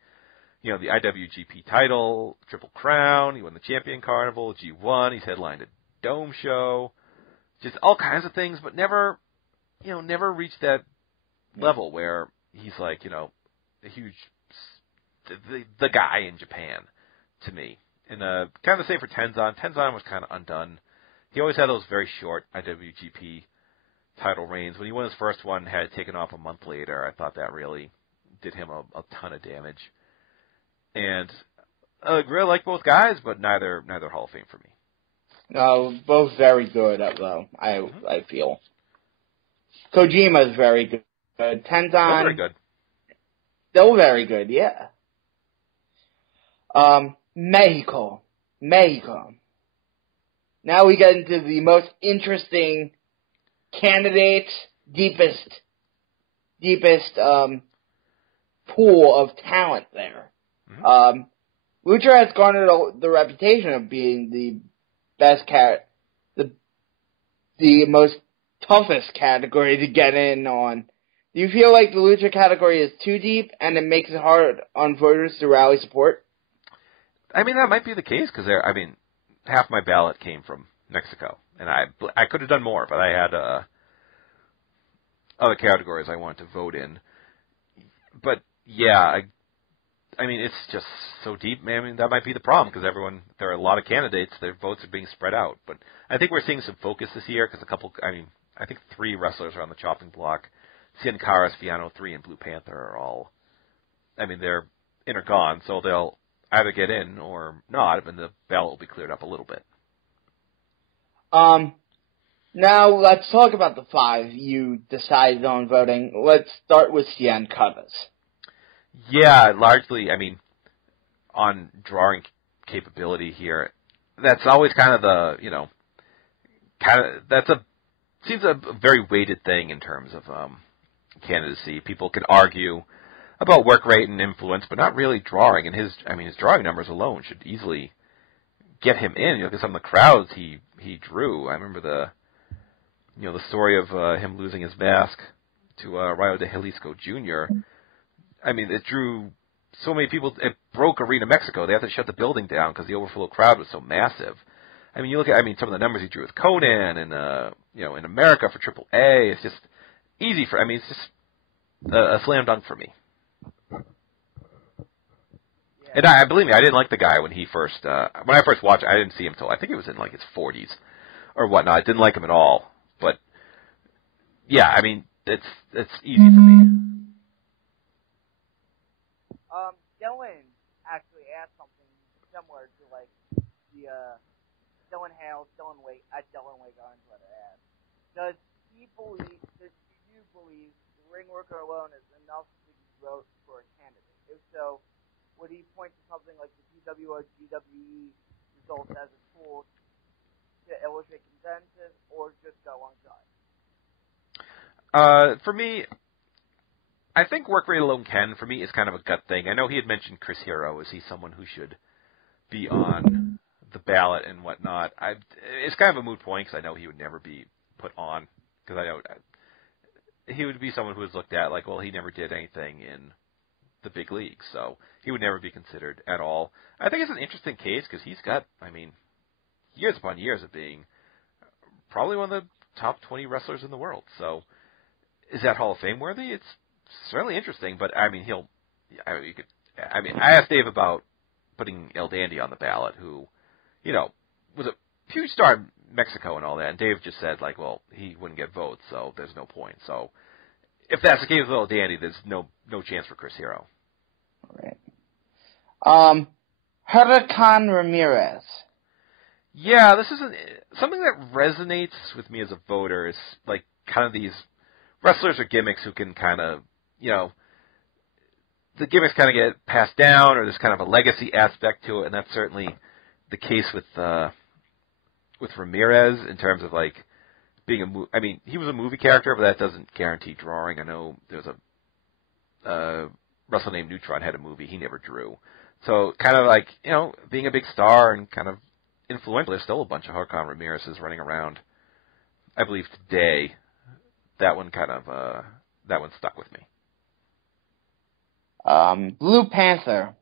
IWGP title, Triple Crown, he won the Champion Carnival, G1, he's headlined a Dome show, just all kinds of things, but never reached that level where he's like, a huge the guy in Japan to me. And kind of the same for Tenzan. Tenzan was kind of undone. He always had those very short IWGP title reigns. When he won his first one, had it taken off a month later. I thought that really did him a ton of damage. And I really like both guys, but neither Hall of Fame for me. No, both very good, though, I feel. Kojima's very good. Tenzan... Still very good. Still very good, yeah. Mexico. Now we get into the most interesting candidate, deepest pool of talent there. Mm-hmm. Lucha has garnered the reputation of being the best the most toughest category to get in on. Do you feel like the Lucha category is too deep and it makes it hard on voters to rally support? I mean, that might be the case, because half my ballot came from Mexico, and I could have done more, but I had other categories I wanted to vote in. But yeah, I mean, it's just so deep. I mean, that might be the problem, because there are a lot of candidates. Their votes are being spread out. But I think we're seeing some focus this year, because I think 3 wrestlers are on the chopping block. Sin Cara, Fiano 3, and Blue Panther are all. I mean, they're in or gone, so they'll either get in or not, and the ballot will be cleared up a little bit. Now let's talk about the 5 you decided on voting. Let's start with Cien Cuttas. Yeah, largely, on drawing capability here, that's always kind of seems a very weighted thing in terms of candidacy. People can argue about work rate and influence, but not really drawing. And his drawing numbers alone should easily get him in. You look at some of the crowds he drew. I remember the story of him losing his mask to Rayo de Jalisco Jr. I mean, it drew so many people. It broke Arena Mexico. They had to shut the building down because the overflow crowd was so massive. I mean, you look at some of the numbers he drew with Conan and in America for AAA. It's just easy it's just a slam dunk for me. And believe me, I didn't like the guy when I first watched. I didn't see him till I think it was in his 40s or whatnot. I didn't like him at all. But yeah, it's easy for me. Dylan actually asked something similar to the Dylan Hales, Dylan Wake on Twitter asked. Do you believe the ring worker alone is enough to vote for a candidate? If so, would he point to something like the PWO GWE results as a tool to illustrate consensus, or just go alongside? For me, I think work rate alone can. For me, is kind of a gut thing. I know he had mentioned Chris Hero. Is he someone who should be on the ballot and whatnot. It's kind of a moot point because I know he would never be put on because I know he would be someone who was looked at like, well, he never did anything in the big leagues, so he would never be considered at all. I think it's an interesting case because he's got, years upon years of being probably one of the top 20 wrestlers in the world. So is that Hall of Fame worthy? It's certainly interesting, but I asked Dave about putting El Dandy on the ballot, who, was a huge star in Mexico and all that, and Dave just said, like, well, he wouldn't get votes, so there's no point. So if that's the case with El Dandy, there's no chance for Chris Hero. Right. Huracan Ramirez. Yeah, this is something that resonates with me as a voter. Is like kind of these wrestlers or gimmicks who can kind of, the gimmicks kind of get passed down, or there's kind of a legacy aspect to it, and that's certainly the case with Ramirez in terms of like being he was a movie character, but that doesn't guarantee drawing. I know there's a wrestler named Neutron had a movie he never drew, so kind of like being a big star and kind of influential. There's still a bunch of Huracan Ramirez's running around. I believe today, that one stuck with me. Blue Panther.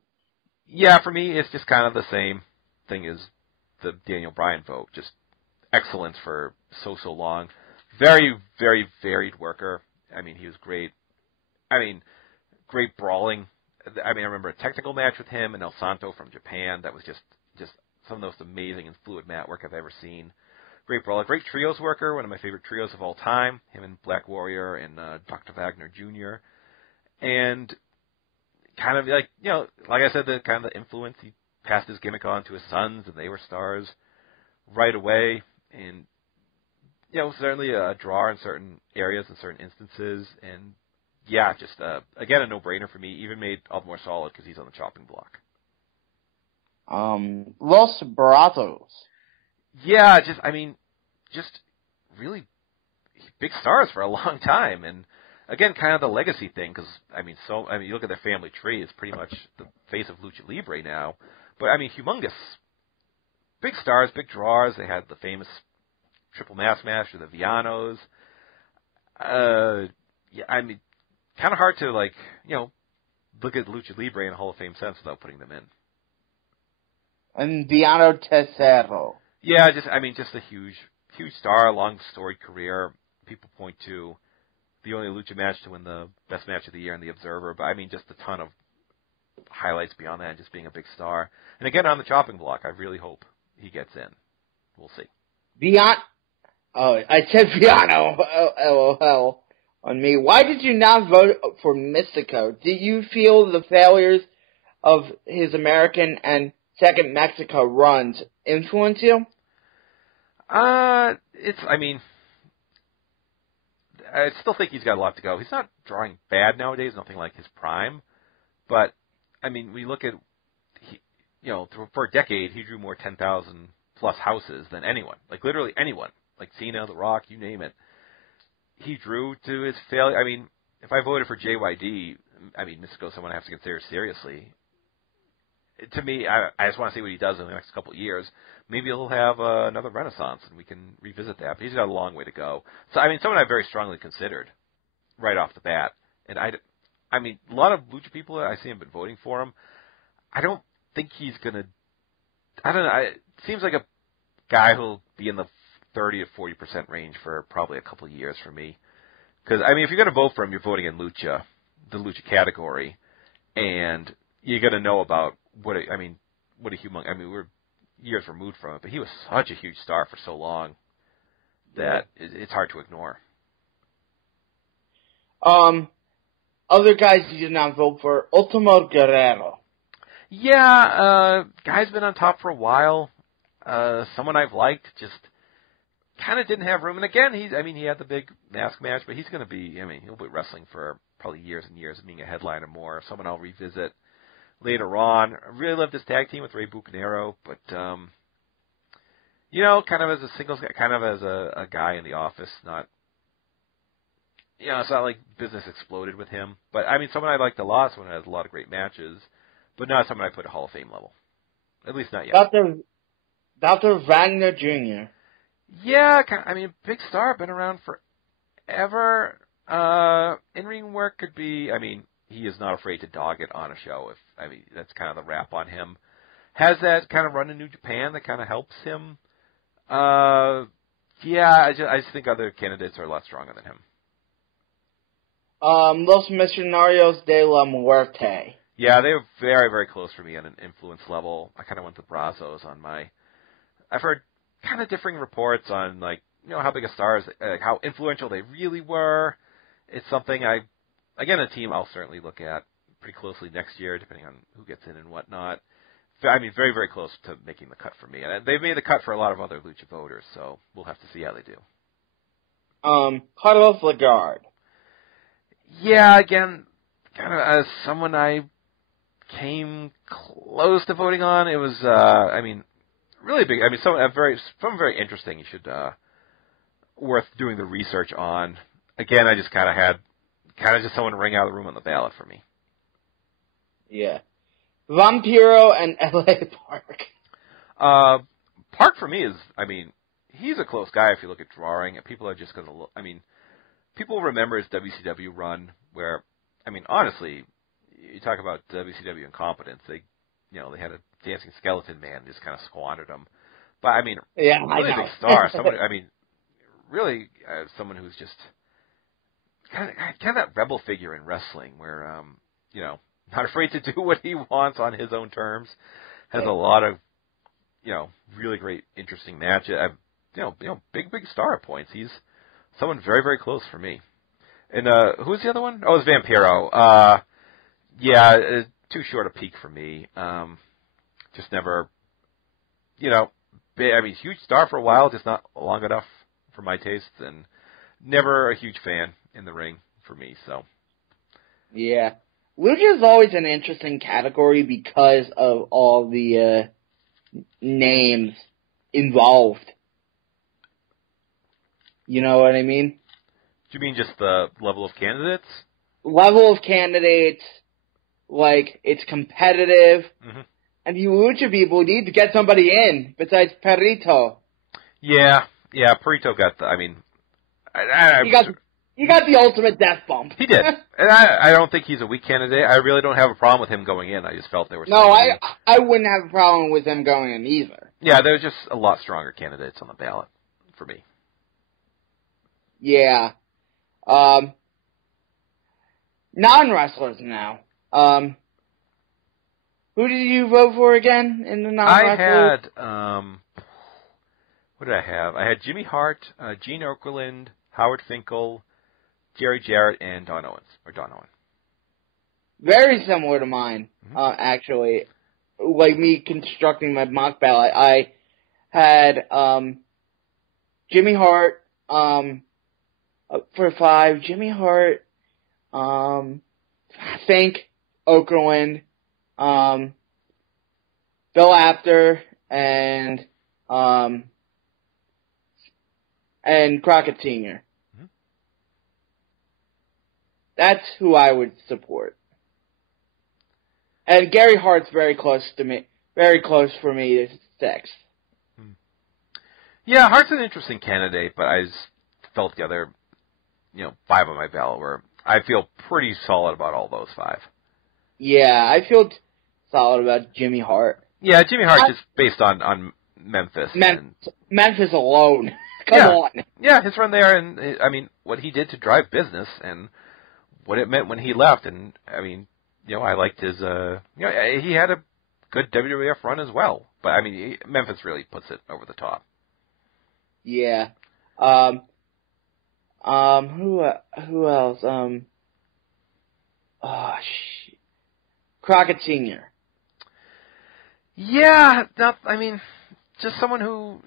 Yeah, for me, it's just kind of the same thing as the Daniel Bryan vote. Just excellence for so long. Very, very varied worker. He was great. Great brawling. I remember a technical match with him and El Santo from Japan. That was just some of the most amazing and fluid mat work I've ever seen. Great brawler. Great trios worker. One of my favorite trios of all time. Him and Black Warrior and Dr. Wagner Jr. And kind of like, like I said, the kind of the influence. He passed his gimmick on to his sons, and they were stars right away. And, certainly a draw in certain areas and certain instances. And, yeah, just, again, a no-brainer for me. Even made all the more solid because he's on the chopping block. Los Baratos. Yeah, just really big stars for a long time. And, again, kind of the legacy thing, because, you look at their family tree, it's pretty much the face of Lucha Libre now. But, humongous. Big stars, big drawers. They had the famous triple mass match with the Villanos. Kind of hard to, look at Lucha Libre in a Hall of Fame sense without putting them in. And Villano Tercero. Yeah, just a huge star, long storied career. People point to the only Lucha match to win the best match of the year in the Observer, but just a ton of highlights beyond that, and just being a big star. And again, on the chopping block, I really hope he gets in. We'll see. I said Villano. LOL on me. Why did you not vote for Mystico? Did you feel the failures of his American and second Mexico runs influence you? I still think he's got a lot to go. He's not drawing bad nowadays, nothing like his prime. But, we look at, for a decade, he drew more 10,000 plus houses than anyone. Like, literally anyone. Like Cena, The Rock, you name it. He drew to his failure. If I voted for JYD, Mystico's someone I have to consider seriously. To me, I just want to see what he does in the next couple of years. Maybe he'll have another renaissance, and we can revisit that. But he's got a long way to go. So, someone I very strongly considered right off the bat. And a lot of Lucha people, I see have been voting for him. I don't think he's going to... I don't know. It seems like a guy who'll be in the 30 to 40% range for probably a couple of years for me. Because, if you're going to vote for him, you're voting in Lucha, the Lucha category. And you got to know about what a humongous... we're years removed from it, but he was such a huge star for so long that it's hard to ignore. Other guys you did not vote for, Ultimo Guerrero. Yeah, guy's been on top for a while. Someone I've liked, just kind of didn't have room. And again, he had the big mask match, but he's going to be, he'll be wrestling for probably years and years, being a headliner more. Someone I'll revisit later on. I really loved his tag team with Rey Bucanero, but, kind of as a singles guy, kind of as a guy in the office, not, it's not like business exploded with him. But, someone I liked a lot, someone who has a lot of great matches, but not someone I put at Hall of Fame level. At least not yet. Dr. Wagner Jr. Yeah, I mean, big star, been around forever. In-ring work could be, I mean, he is not afraid to dog it on a show. That's kind of the rap on him. Has that kind of run in New Japan that kind of helps him. I just think other candidates are a lot stronger than him. Los Missionarios de la Muerte. Yeah, they were very, very close for me on an influence level. I kind of went with Brazos on my... I've heard kind of differing reports on, like, you know, how big a star is, how influential they really were. It's something again, a team I'll certainly look at pretty closely next year, depending on who gets in and whatnot. I mean, very, very close to making the cut for me. And they've made the cut for a lot of other Lucha voters, so we'll have to see how they do. Carlos Lagarde. Yeah, again, kind of as someone I came close to voting on. It was, really big. I mean, someone very interesting. You should worth doing the research on. Again, I just kind of had just someone ring out of the room on the ballot for me. Yeah, Vampiro and L.A. Park. Park for me is, I mean, he's a close guy if you look at drawing. People are just going to look. I mean, people remember his WCW run where, I mean, honestly, you talk about WCW incompetence. They had a dancing skeleton man, just kind of squandered him. But I mean, yeah, really big star. Someone, I mean, really someone who's just kind of that rebel figure in wrestling, where not afraid to do what he wants on his own terms. Has a lot of really great, interesting matches. Big star at points. He's someone very, very close for me. And who's the other one? Oh, it's Vampiro. Too short a peak for me. Just never, huge star for a while, just not long enough for my tastes, and never a huge fan in the ring for me. So, yeah, Lucha is always an interesting category because of all the names involved. You know what I mean? Do you mean just the level of candidates? Level of candidates, like, it's competitive. Mm-hmm. And you Lucha people need to get somebody in besides Perito. Yeah, Perito got the, I mean... He got the ultimate death bump. He did. And I don't think he's a weak candidate. I really don't have a problem with him going in. I just felt there were No, I wouldn't have a problem with him going in either. Yeah, there's just a lot stronger candidates on the ballot for me. Yeah. Non-wrestlers now. Who did you vote for again in the non-wrestlers? I had, what did I have? I had Jimmy Hart, Gene Okerlund, Howard Finkel, Jerry Jarrett, and Don Owen. Very similar to mine, actually. Like me constructing my mock ballot, I had Jimmy Hart for 5. Jimmy Hart, Fink, Okerlund, Bill Apter, and Crockett Sr. Mm-hmm. That's who I would support. And Gary Hart's very close to me. Very close for me to 6. Yeah, Hart's an interesting candidate, but I just felt the other, 5 on my ballot were, I feel pretty solid about all those 5. Yeah, I feel solid about Jimmy Hart. Yeah, Jimmy Hart just based on Memphis. Memphis alone. Come on. Yeah, his run there, and I mean, what he did to drive business, and what it meant when he left, and I mean, I liked his, he had a good WWF run as well, but I mean, Memphis really puts it over the top. Yeah. Who else? Crockett Sr. Yeah, just someone who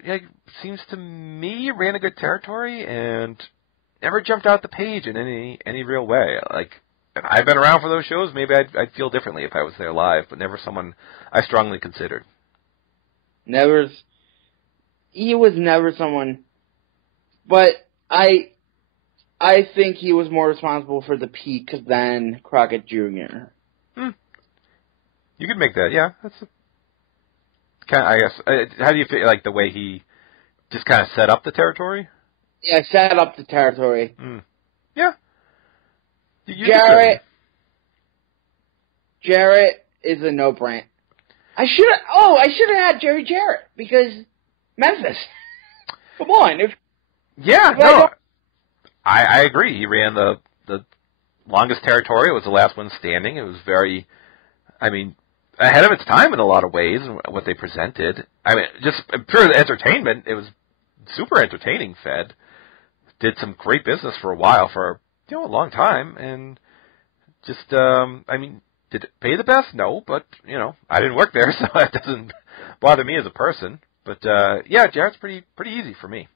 seems to me ran a good territory and never jumped out the page in any real way. Like, if I've been around for those shows, maybe I'd feel differently if I was there live, but never someone I strongly considered. He was never someone, but I think he was more responsible for the peak than Crockett Jr. You could make that, yeah. That's I guess. How do you feel like the way he just kind of set up the territory? Yeah, set up the territory. Yeah. Jarrett is a no-brainer. I should have had Jerry Jarrett because Memphis. Come on. I agree. He ran the longest territory. It was the last one standing. It was very, ahead of its time in a lot of ways, what they presented. Just pure entertainment, it was super entertaining, Fed. Did some great business for a while, for, a long time, and just, did it pay the best? No, but, I didn't work there, so that doesn't bother me as a person. But, Jarrett's pretty easy for me.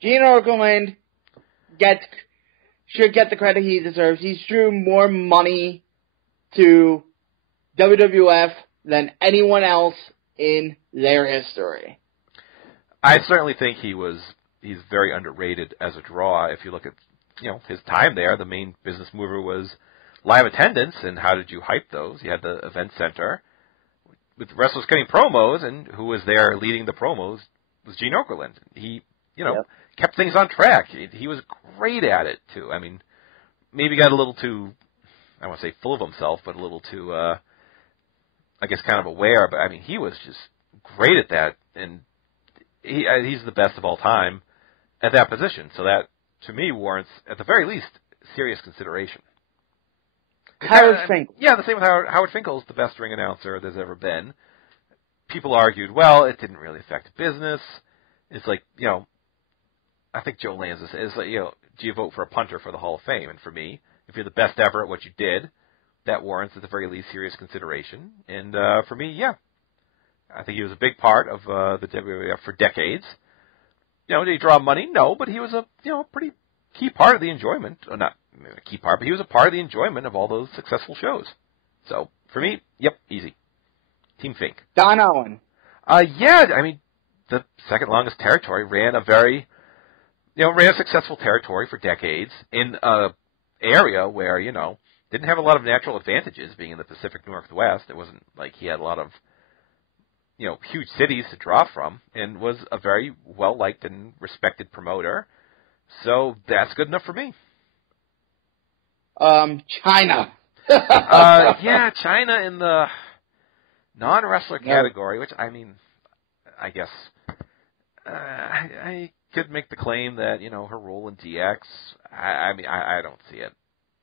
Gene Okerlund should get the credit he deserves. He's drew more money to WWF than anyone else in their history. I certainly think he's very underrated as a draw. If you look at, his time there, the main business mover was live attendance, and how did you hype those? You had the event center with wrestlers cutting promos, and who was there leading the promos was Gene Okerlund. He, kept things on track. He was great at it, too. Maybe got a little too, I won't say full of himself, but a little too, kind of aware. But, he was just great at that, and he's the best of all time at that position. So that, to me, warrants, at the very least, serious consideration. Howard Finkel. Yeah, the same with Howard. Howard Finkel's the best ring announcer there's ever been. People argued, well, it didn't really affect business. It's like, I think Joe Lanza says, like, do you vote for a punter for the Hall of Fame? And for me, if you're the best ever at what you did, that warrants at the very least serious consideration. And for me, yeah, I think he was a big part of the WWF for decades. Did he draw money? No, but he was a pretty key part of the enjoyment. Or not a key part, but he was a part of the enjoyment of all those successful shows. So for me, yep, easy. Team Fink. Don Owen. The second longest territory ran a successful territory for decades in a area where, didn't have a lot of natural advantages being in the Pacific Northwest. It wasn't like he had a lot of, huge cities to draw from, and was a very well-liked and respected promoter. So that's good enough for me. China. China in the non-wrestler category, which, I guess I could make the claim that, her role in DX, I don't see it.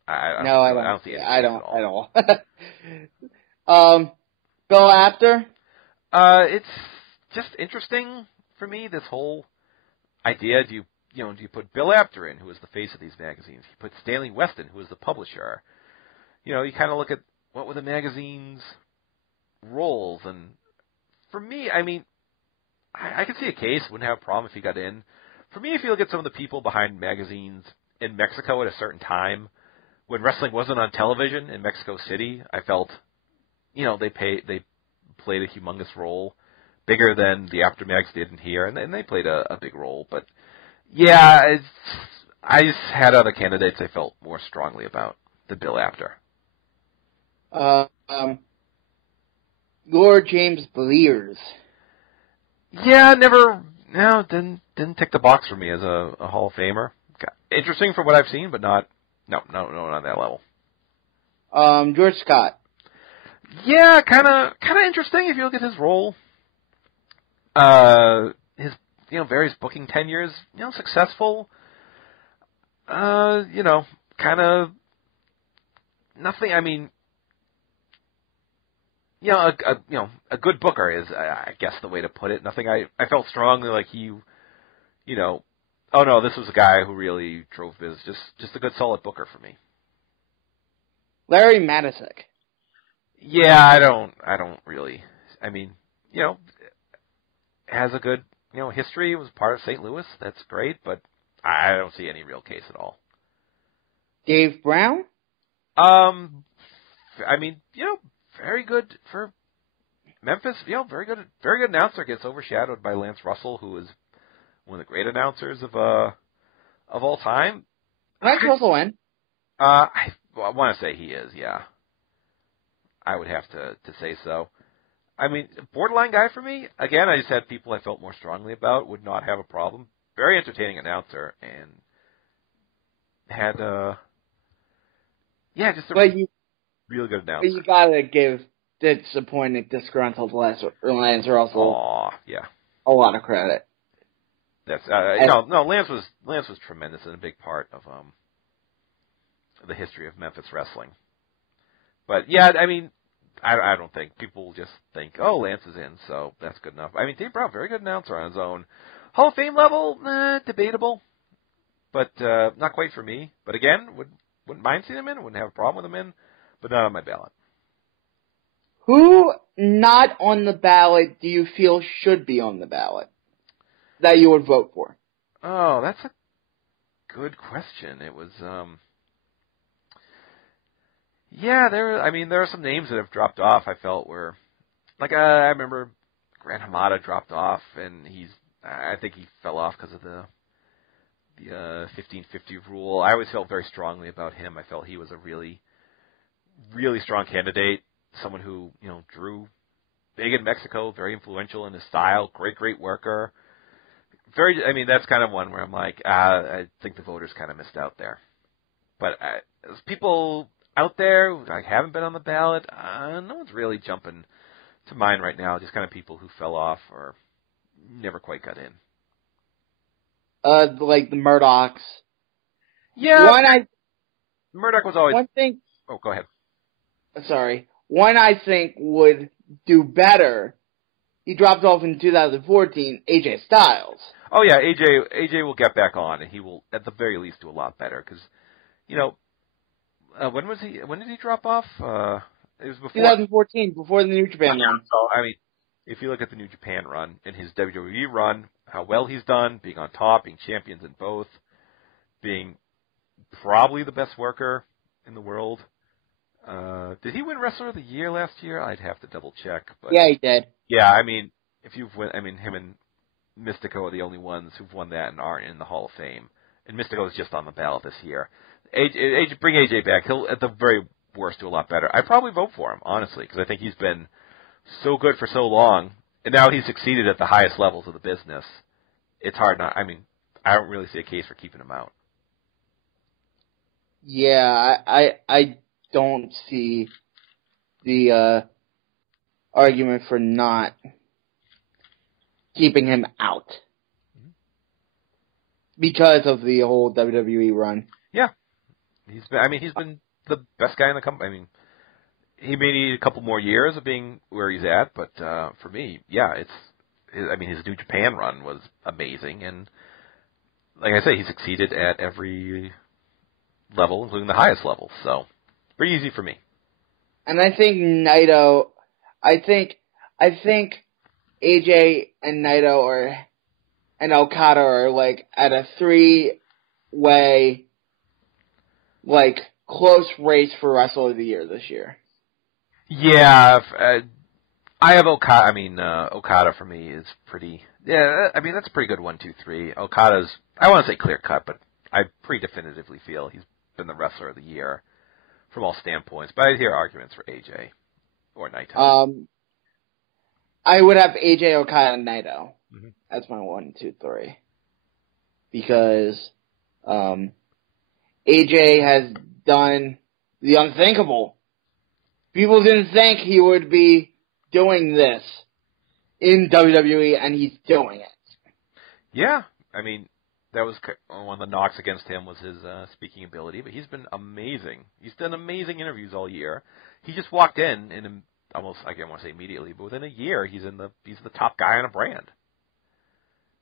I don't see it. I don't at all. Bill Apter? It's just interesting for me, this whole idea. Do you put Bill Apter in, who is the face of these magazines? You put Stanley Weston, who is the publisher. You kind of look at what were the magazine's roles, and for me, I could see a case, wouldn't have a problem if he got in. For me, if you look at some of the people behind magazines in Mexico at a certain time, when wrestling wasn't on television in Mexico City, I felt, they played a humongous role, bigger than the Apter mags did in here, and they played a big role. But yeah, I just had other candidates I felt more strongly about than Bill Apter. Lord James Blears. Yeah, didn't tick the box for me as a Hall of Famer. Interesting for what I've seen, but not on that level. George Scott. Yeah, kind of interesting if you look at his role. His various booking tenures, successful. Kind of nothing. A good booker is, I guess, the way to put it. Nothing. I felt strongly like he, oh no, this was a guy who really drove business. Just a good, solid booker for me. Larry Matisek. Yeah, I don't really. Has a good, history. Was part of St. Louis. That's great, but I don't see any real case at all. Dave Brown. Very good for Memphis. Very good announcer. Gets overshadowed by Lance Russell, who is one of the great announcers of all time. Lance Russell in? I want to say he is. Yeah, I would have to say so. I mean, borderline guy for me. Again, I just had people I felt more strongly about, would not have a problem. Very entertaining announcer, and had, just a really good announcer. But you gotta give disappointed, disgruntled Lance Russell a lot of credit. That's Lance was tremendous and a big part of the history of Memphis wrestling. But yeah, I mean, I don't think people just think, oh, Lance is in, so that's good enough. I mean, Dave Brown, very good announcer on his own. Hall of Fame level, debatable, but not quite for me. But again, wouldn't mind seeing him in, wouldn't have a problem with him in, but not on my ballot. Who not on the ballot do you feel should be on the ballot that you would vote for? Oh, that's a good question. It was, there are some names that have dropped off. I felt were, like, I remember Grant Hamada dropped off, and I think he fell off because of the 1550 rule. I always felt very strongly about him. I felt he was a really, really strong candidate. Someone who, drew big in Mexico, very influential in his style, great worker. That's kind of one where I'm like, I think the voters kind of missed out there. But as people out there who haven't been on the ballot, no one's really jumping to mind right now. Just kind of people who fell off or never quite got in. Like the Murdochs. Yeah. Murdoch was always... One thing... Oh, go ahead. Sorry. One I think would do better, he dropped off in 2014, AJ Styles. Oh yeah, AJ will get back on, and he will at the very least do a lot better because, when did he drop off? It was before 2014, before the New Japan run. So if you look at the New Japan run and his WWE run, how well he's done, being on top, being champions in both, being probably the best worker in the world. Did he win Wrestler of the Year last year? I'd have to double check. But yeah, he did. Yeah, him and Mystico are the only ones who've won that and aren't in the Hall of Fame. And Mystico is just on the ballot this year. Bring AJ back. He'll, at the very worst, do a lot better. I'd probably vote for him, honestly, because I think he's been so good for so long, and now he's succeeded at the highest levels of the business. It's hard not. I don't really see a case for keeping him out. Yeah, I don't see the argument for not keeping him out because of the whole WWE run. Yeah, he's been the best guy in the company. He may need a couple more years of being where he's at, but for me, yeah, his New Japan run was amazing, and like I say, he succeeded at every level, including the highest level. So pretty easy for me. And I think Naito, I think AJ and Naito and Okada are like at a 3-way, like close race for Wrestler of the Year this year. Yeah, I have Okada. Okada for me is pretty. Yeah, that's a pretty good 1, 2, 3. Okada's, I want to say clear cut, but I pretty definitively feel he's been the Wrestler of the Year from all standpoints. But I hear arguments for AJ or Naito. I would have AJ, Okada, and Naito. Mm-hmm. That's my 1, 2, 3. Because AJ has done the unthinkable. People didn't think he would be doing this in WWE, and he's doing it. Yeah, that was one of the knocks against him was his speaking ability, but he's been amazing. He's done amazing interviews all year. He just walked in almost, I can't want to say immediately, but within a year, he's the top guy on a brand.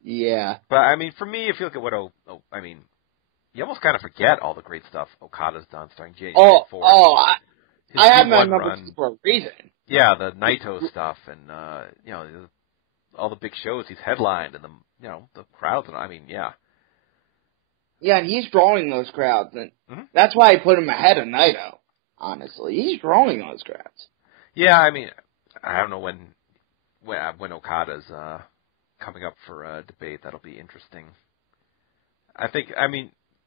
Yeah. But, for me, if you look at what, you almost kind of forget all the great stuff Okada's done starting January 4th. I have my numbers for a reason. Yeah, the Naito stuff and, all the big shows he's headlined and the crowds and, yeah. Yeah, and he's drawing those crowds, and that's why I put him ahead of Naito, honestly. He's drawing those crowds. Yeah, I don't know when Okada's coming up for a debate. That'll be interesting.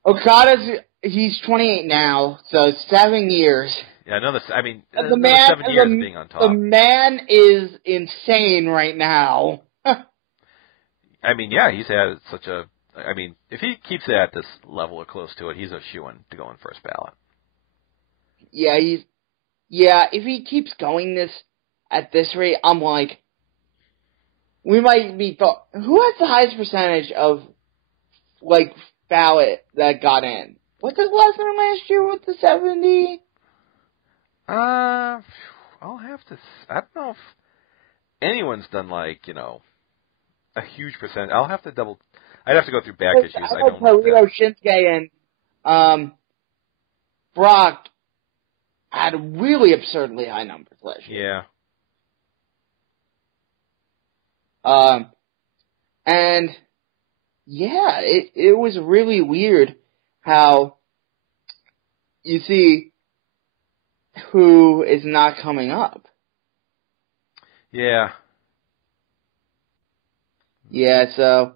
Okada's, he's 28 now, so 7 years. Yeah, I mean, The another man, 7 years of being on top. The man is insane right now. I mean, yeah, he's had such a. I mean, if he keeps it at this level or close to it, he's a shoo-in to go in first ballot. Yeah, if he keeps going at this rate, I'm like, we might be. Who has the highest percentage of like ballot that got in? What's his last name last year with the 70? I'll have to. I don't know if anyone's done like a huge percent. I'd have to go through back issues. I don't know. Toledo, Shinsuke, and Brock had really absurdly high numbers last year. Yeah. And yeah, it was really weird how you see who is not coming up. Yeah. Yeah, so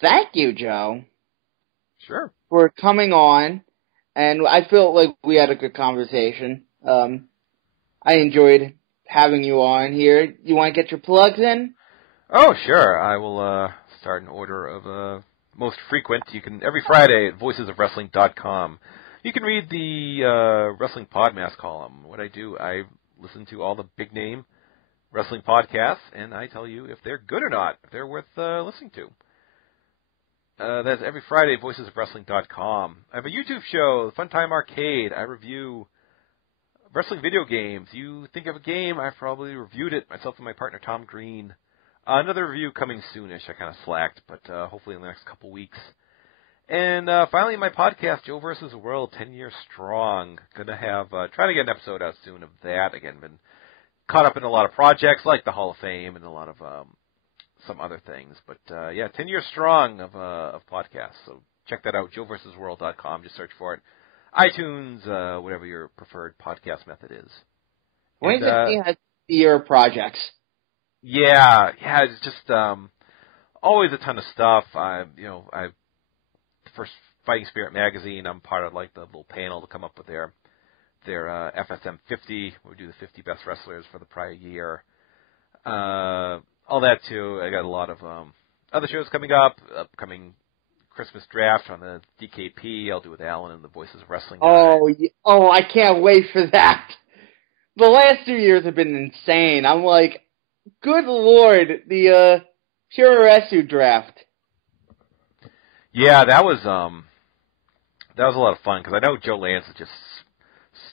thank you, Joe. Sure. For coming on, and I feel like we had a good conversation. I enjoyed having you on here. You want to get your plugs in? Oh, sure. I will start in order of most frequent. You can every Friday at voicesofwrestling.com. You can read the Wrestling Podmas column. What I do, I listen to all the big name wrestling podcasts, and I tell you if they're good or not, if they're worth listening to. That's every Friday, voicesofwrestling.com. I have a YouTube show, Funtime Arcade. I review wrestling video games. You think of a game, I've probably reviewed it myself and my partner Tom Green. Another review coming soonish. I kind of slacked, but hopefully in the next couple weeks. And finally, my podcast, Joe vs. the World, 10 Years Strong. Gonna have trying to get an episode out soon of that. Again, been caught up in a lot of projects like the Hall of Fame and a lot of some other things. But yeah, 10 Years Strong of podcasts. So check that out, joeversusworld.com. Just search for it. iTunes, whatever your preferred podcast method is. 2016 has your projects. Yeah, it's just always a ton of stuff. First Fighting Spirit magazine, I'm part of like the little panel to come up with their FSM 50. We do the 50 best wrestlers for the prior year. All that too. I got a lot of other shows coming up. Upcoming Christmas draft on the DKP. I'll do with Alan and the Voices of Wrestling. Oh, I can't wait for that. The last 2 years have been insane. I'm like, good Lord, the Puroresu draft. Yeah, that was a lot of fun because I know Joe Lance just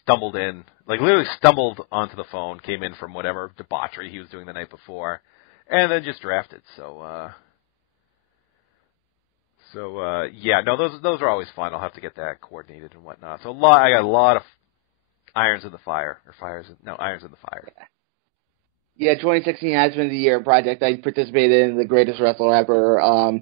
stumbled in, like literally stumbled onto the phone, came in from whatever debauchery he was doing the night before, and then just drafted. So yeah, no, those are always fun. I'll have to get that coordinated and whatnot. So I got a lot of irons in the fire, irons in the fire. Yeah, 2016 has been the year project. I participated in the Greatest Wrestler Ever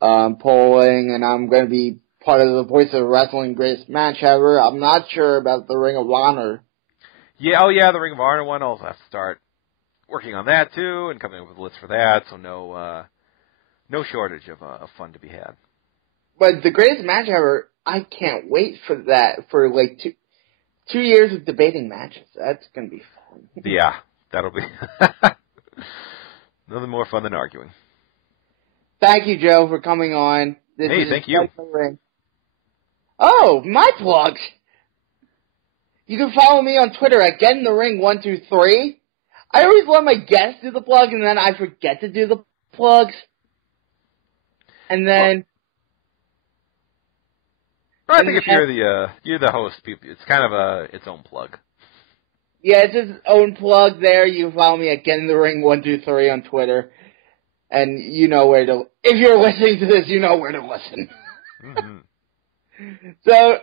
polling, and I'm going to be part of the Voice of Wrestling Greatest Match Ever. I'm not sure about the Ring of Honor. Yeah, the Ring of Honor one. I'll have to start working on that too, and coming up with a list for that. So no shortage of fun to be had. But the Greatest Match Ever, I can't wait for that. For like 2 years of debating matches, that's going to be fun. Yeah, that'll be nothing more fun than arguing. Thank you, Joe, for coming on. Hey, thank you. Oh, my plugs. You can follow me on Twitter at GetInTheRing123. I always let my guests do the plug, and then I forget to do the plugs. And then... Well, I think if you're the host, it's kind of its own plug. Yeah, it's its own plug there. You can follow me at GetInTheRing123 on Twitter. And you know where to... If you're listening to this, you know where to listen. Mm-hmm. So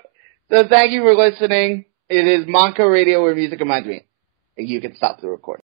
thank you for listening. It is Monco Radio, where music reminds me. You can stop the recording.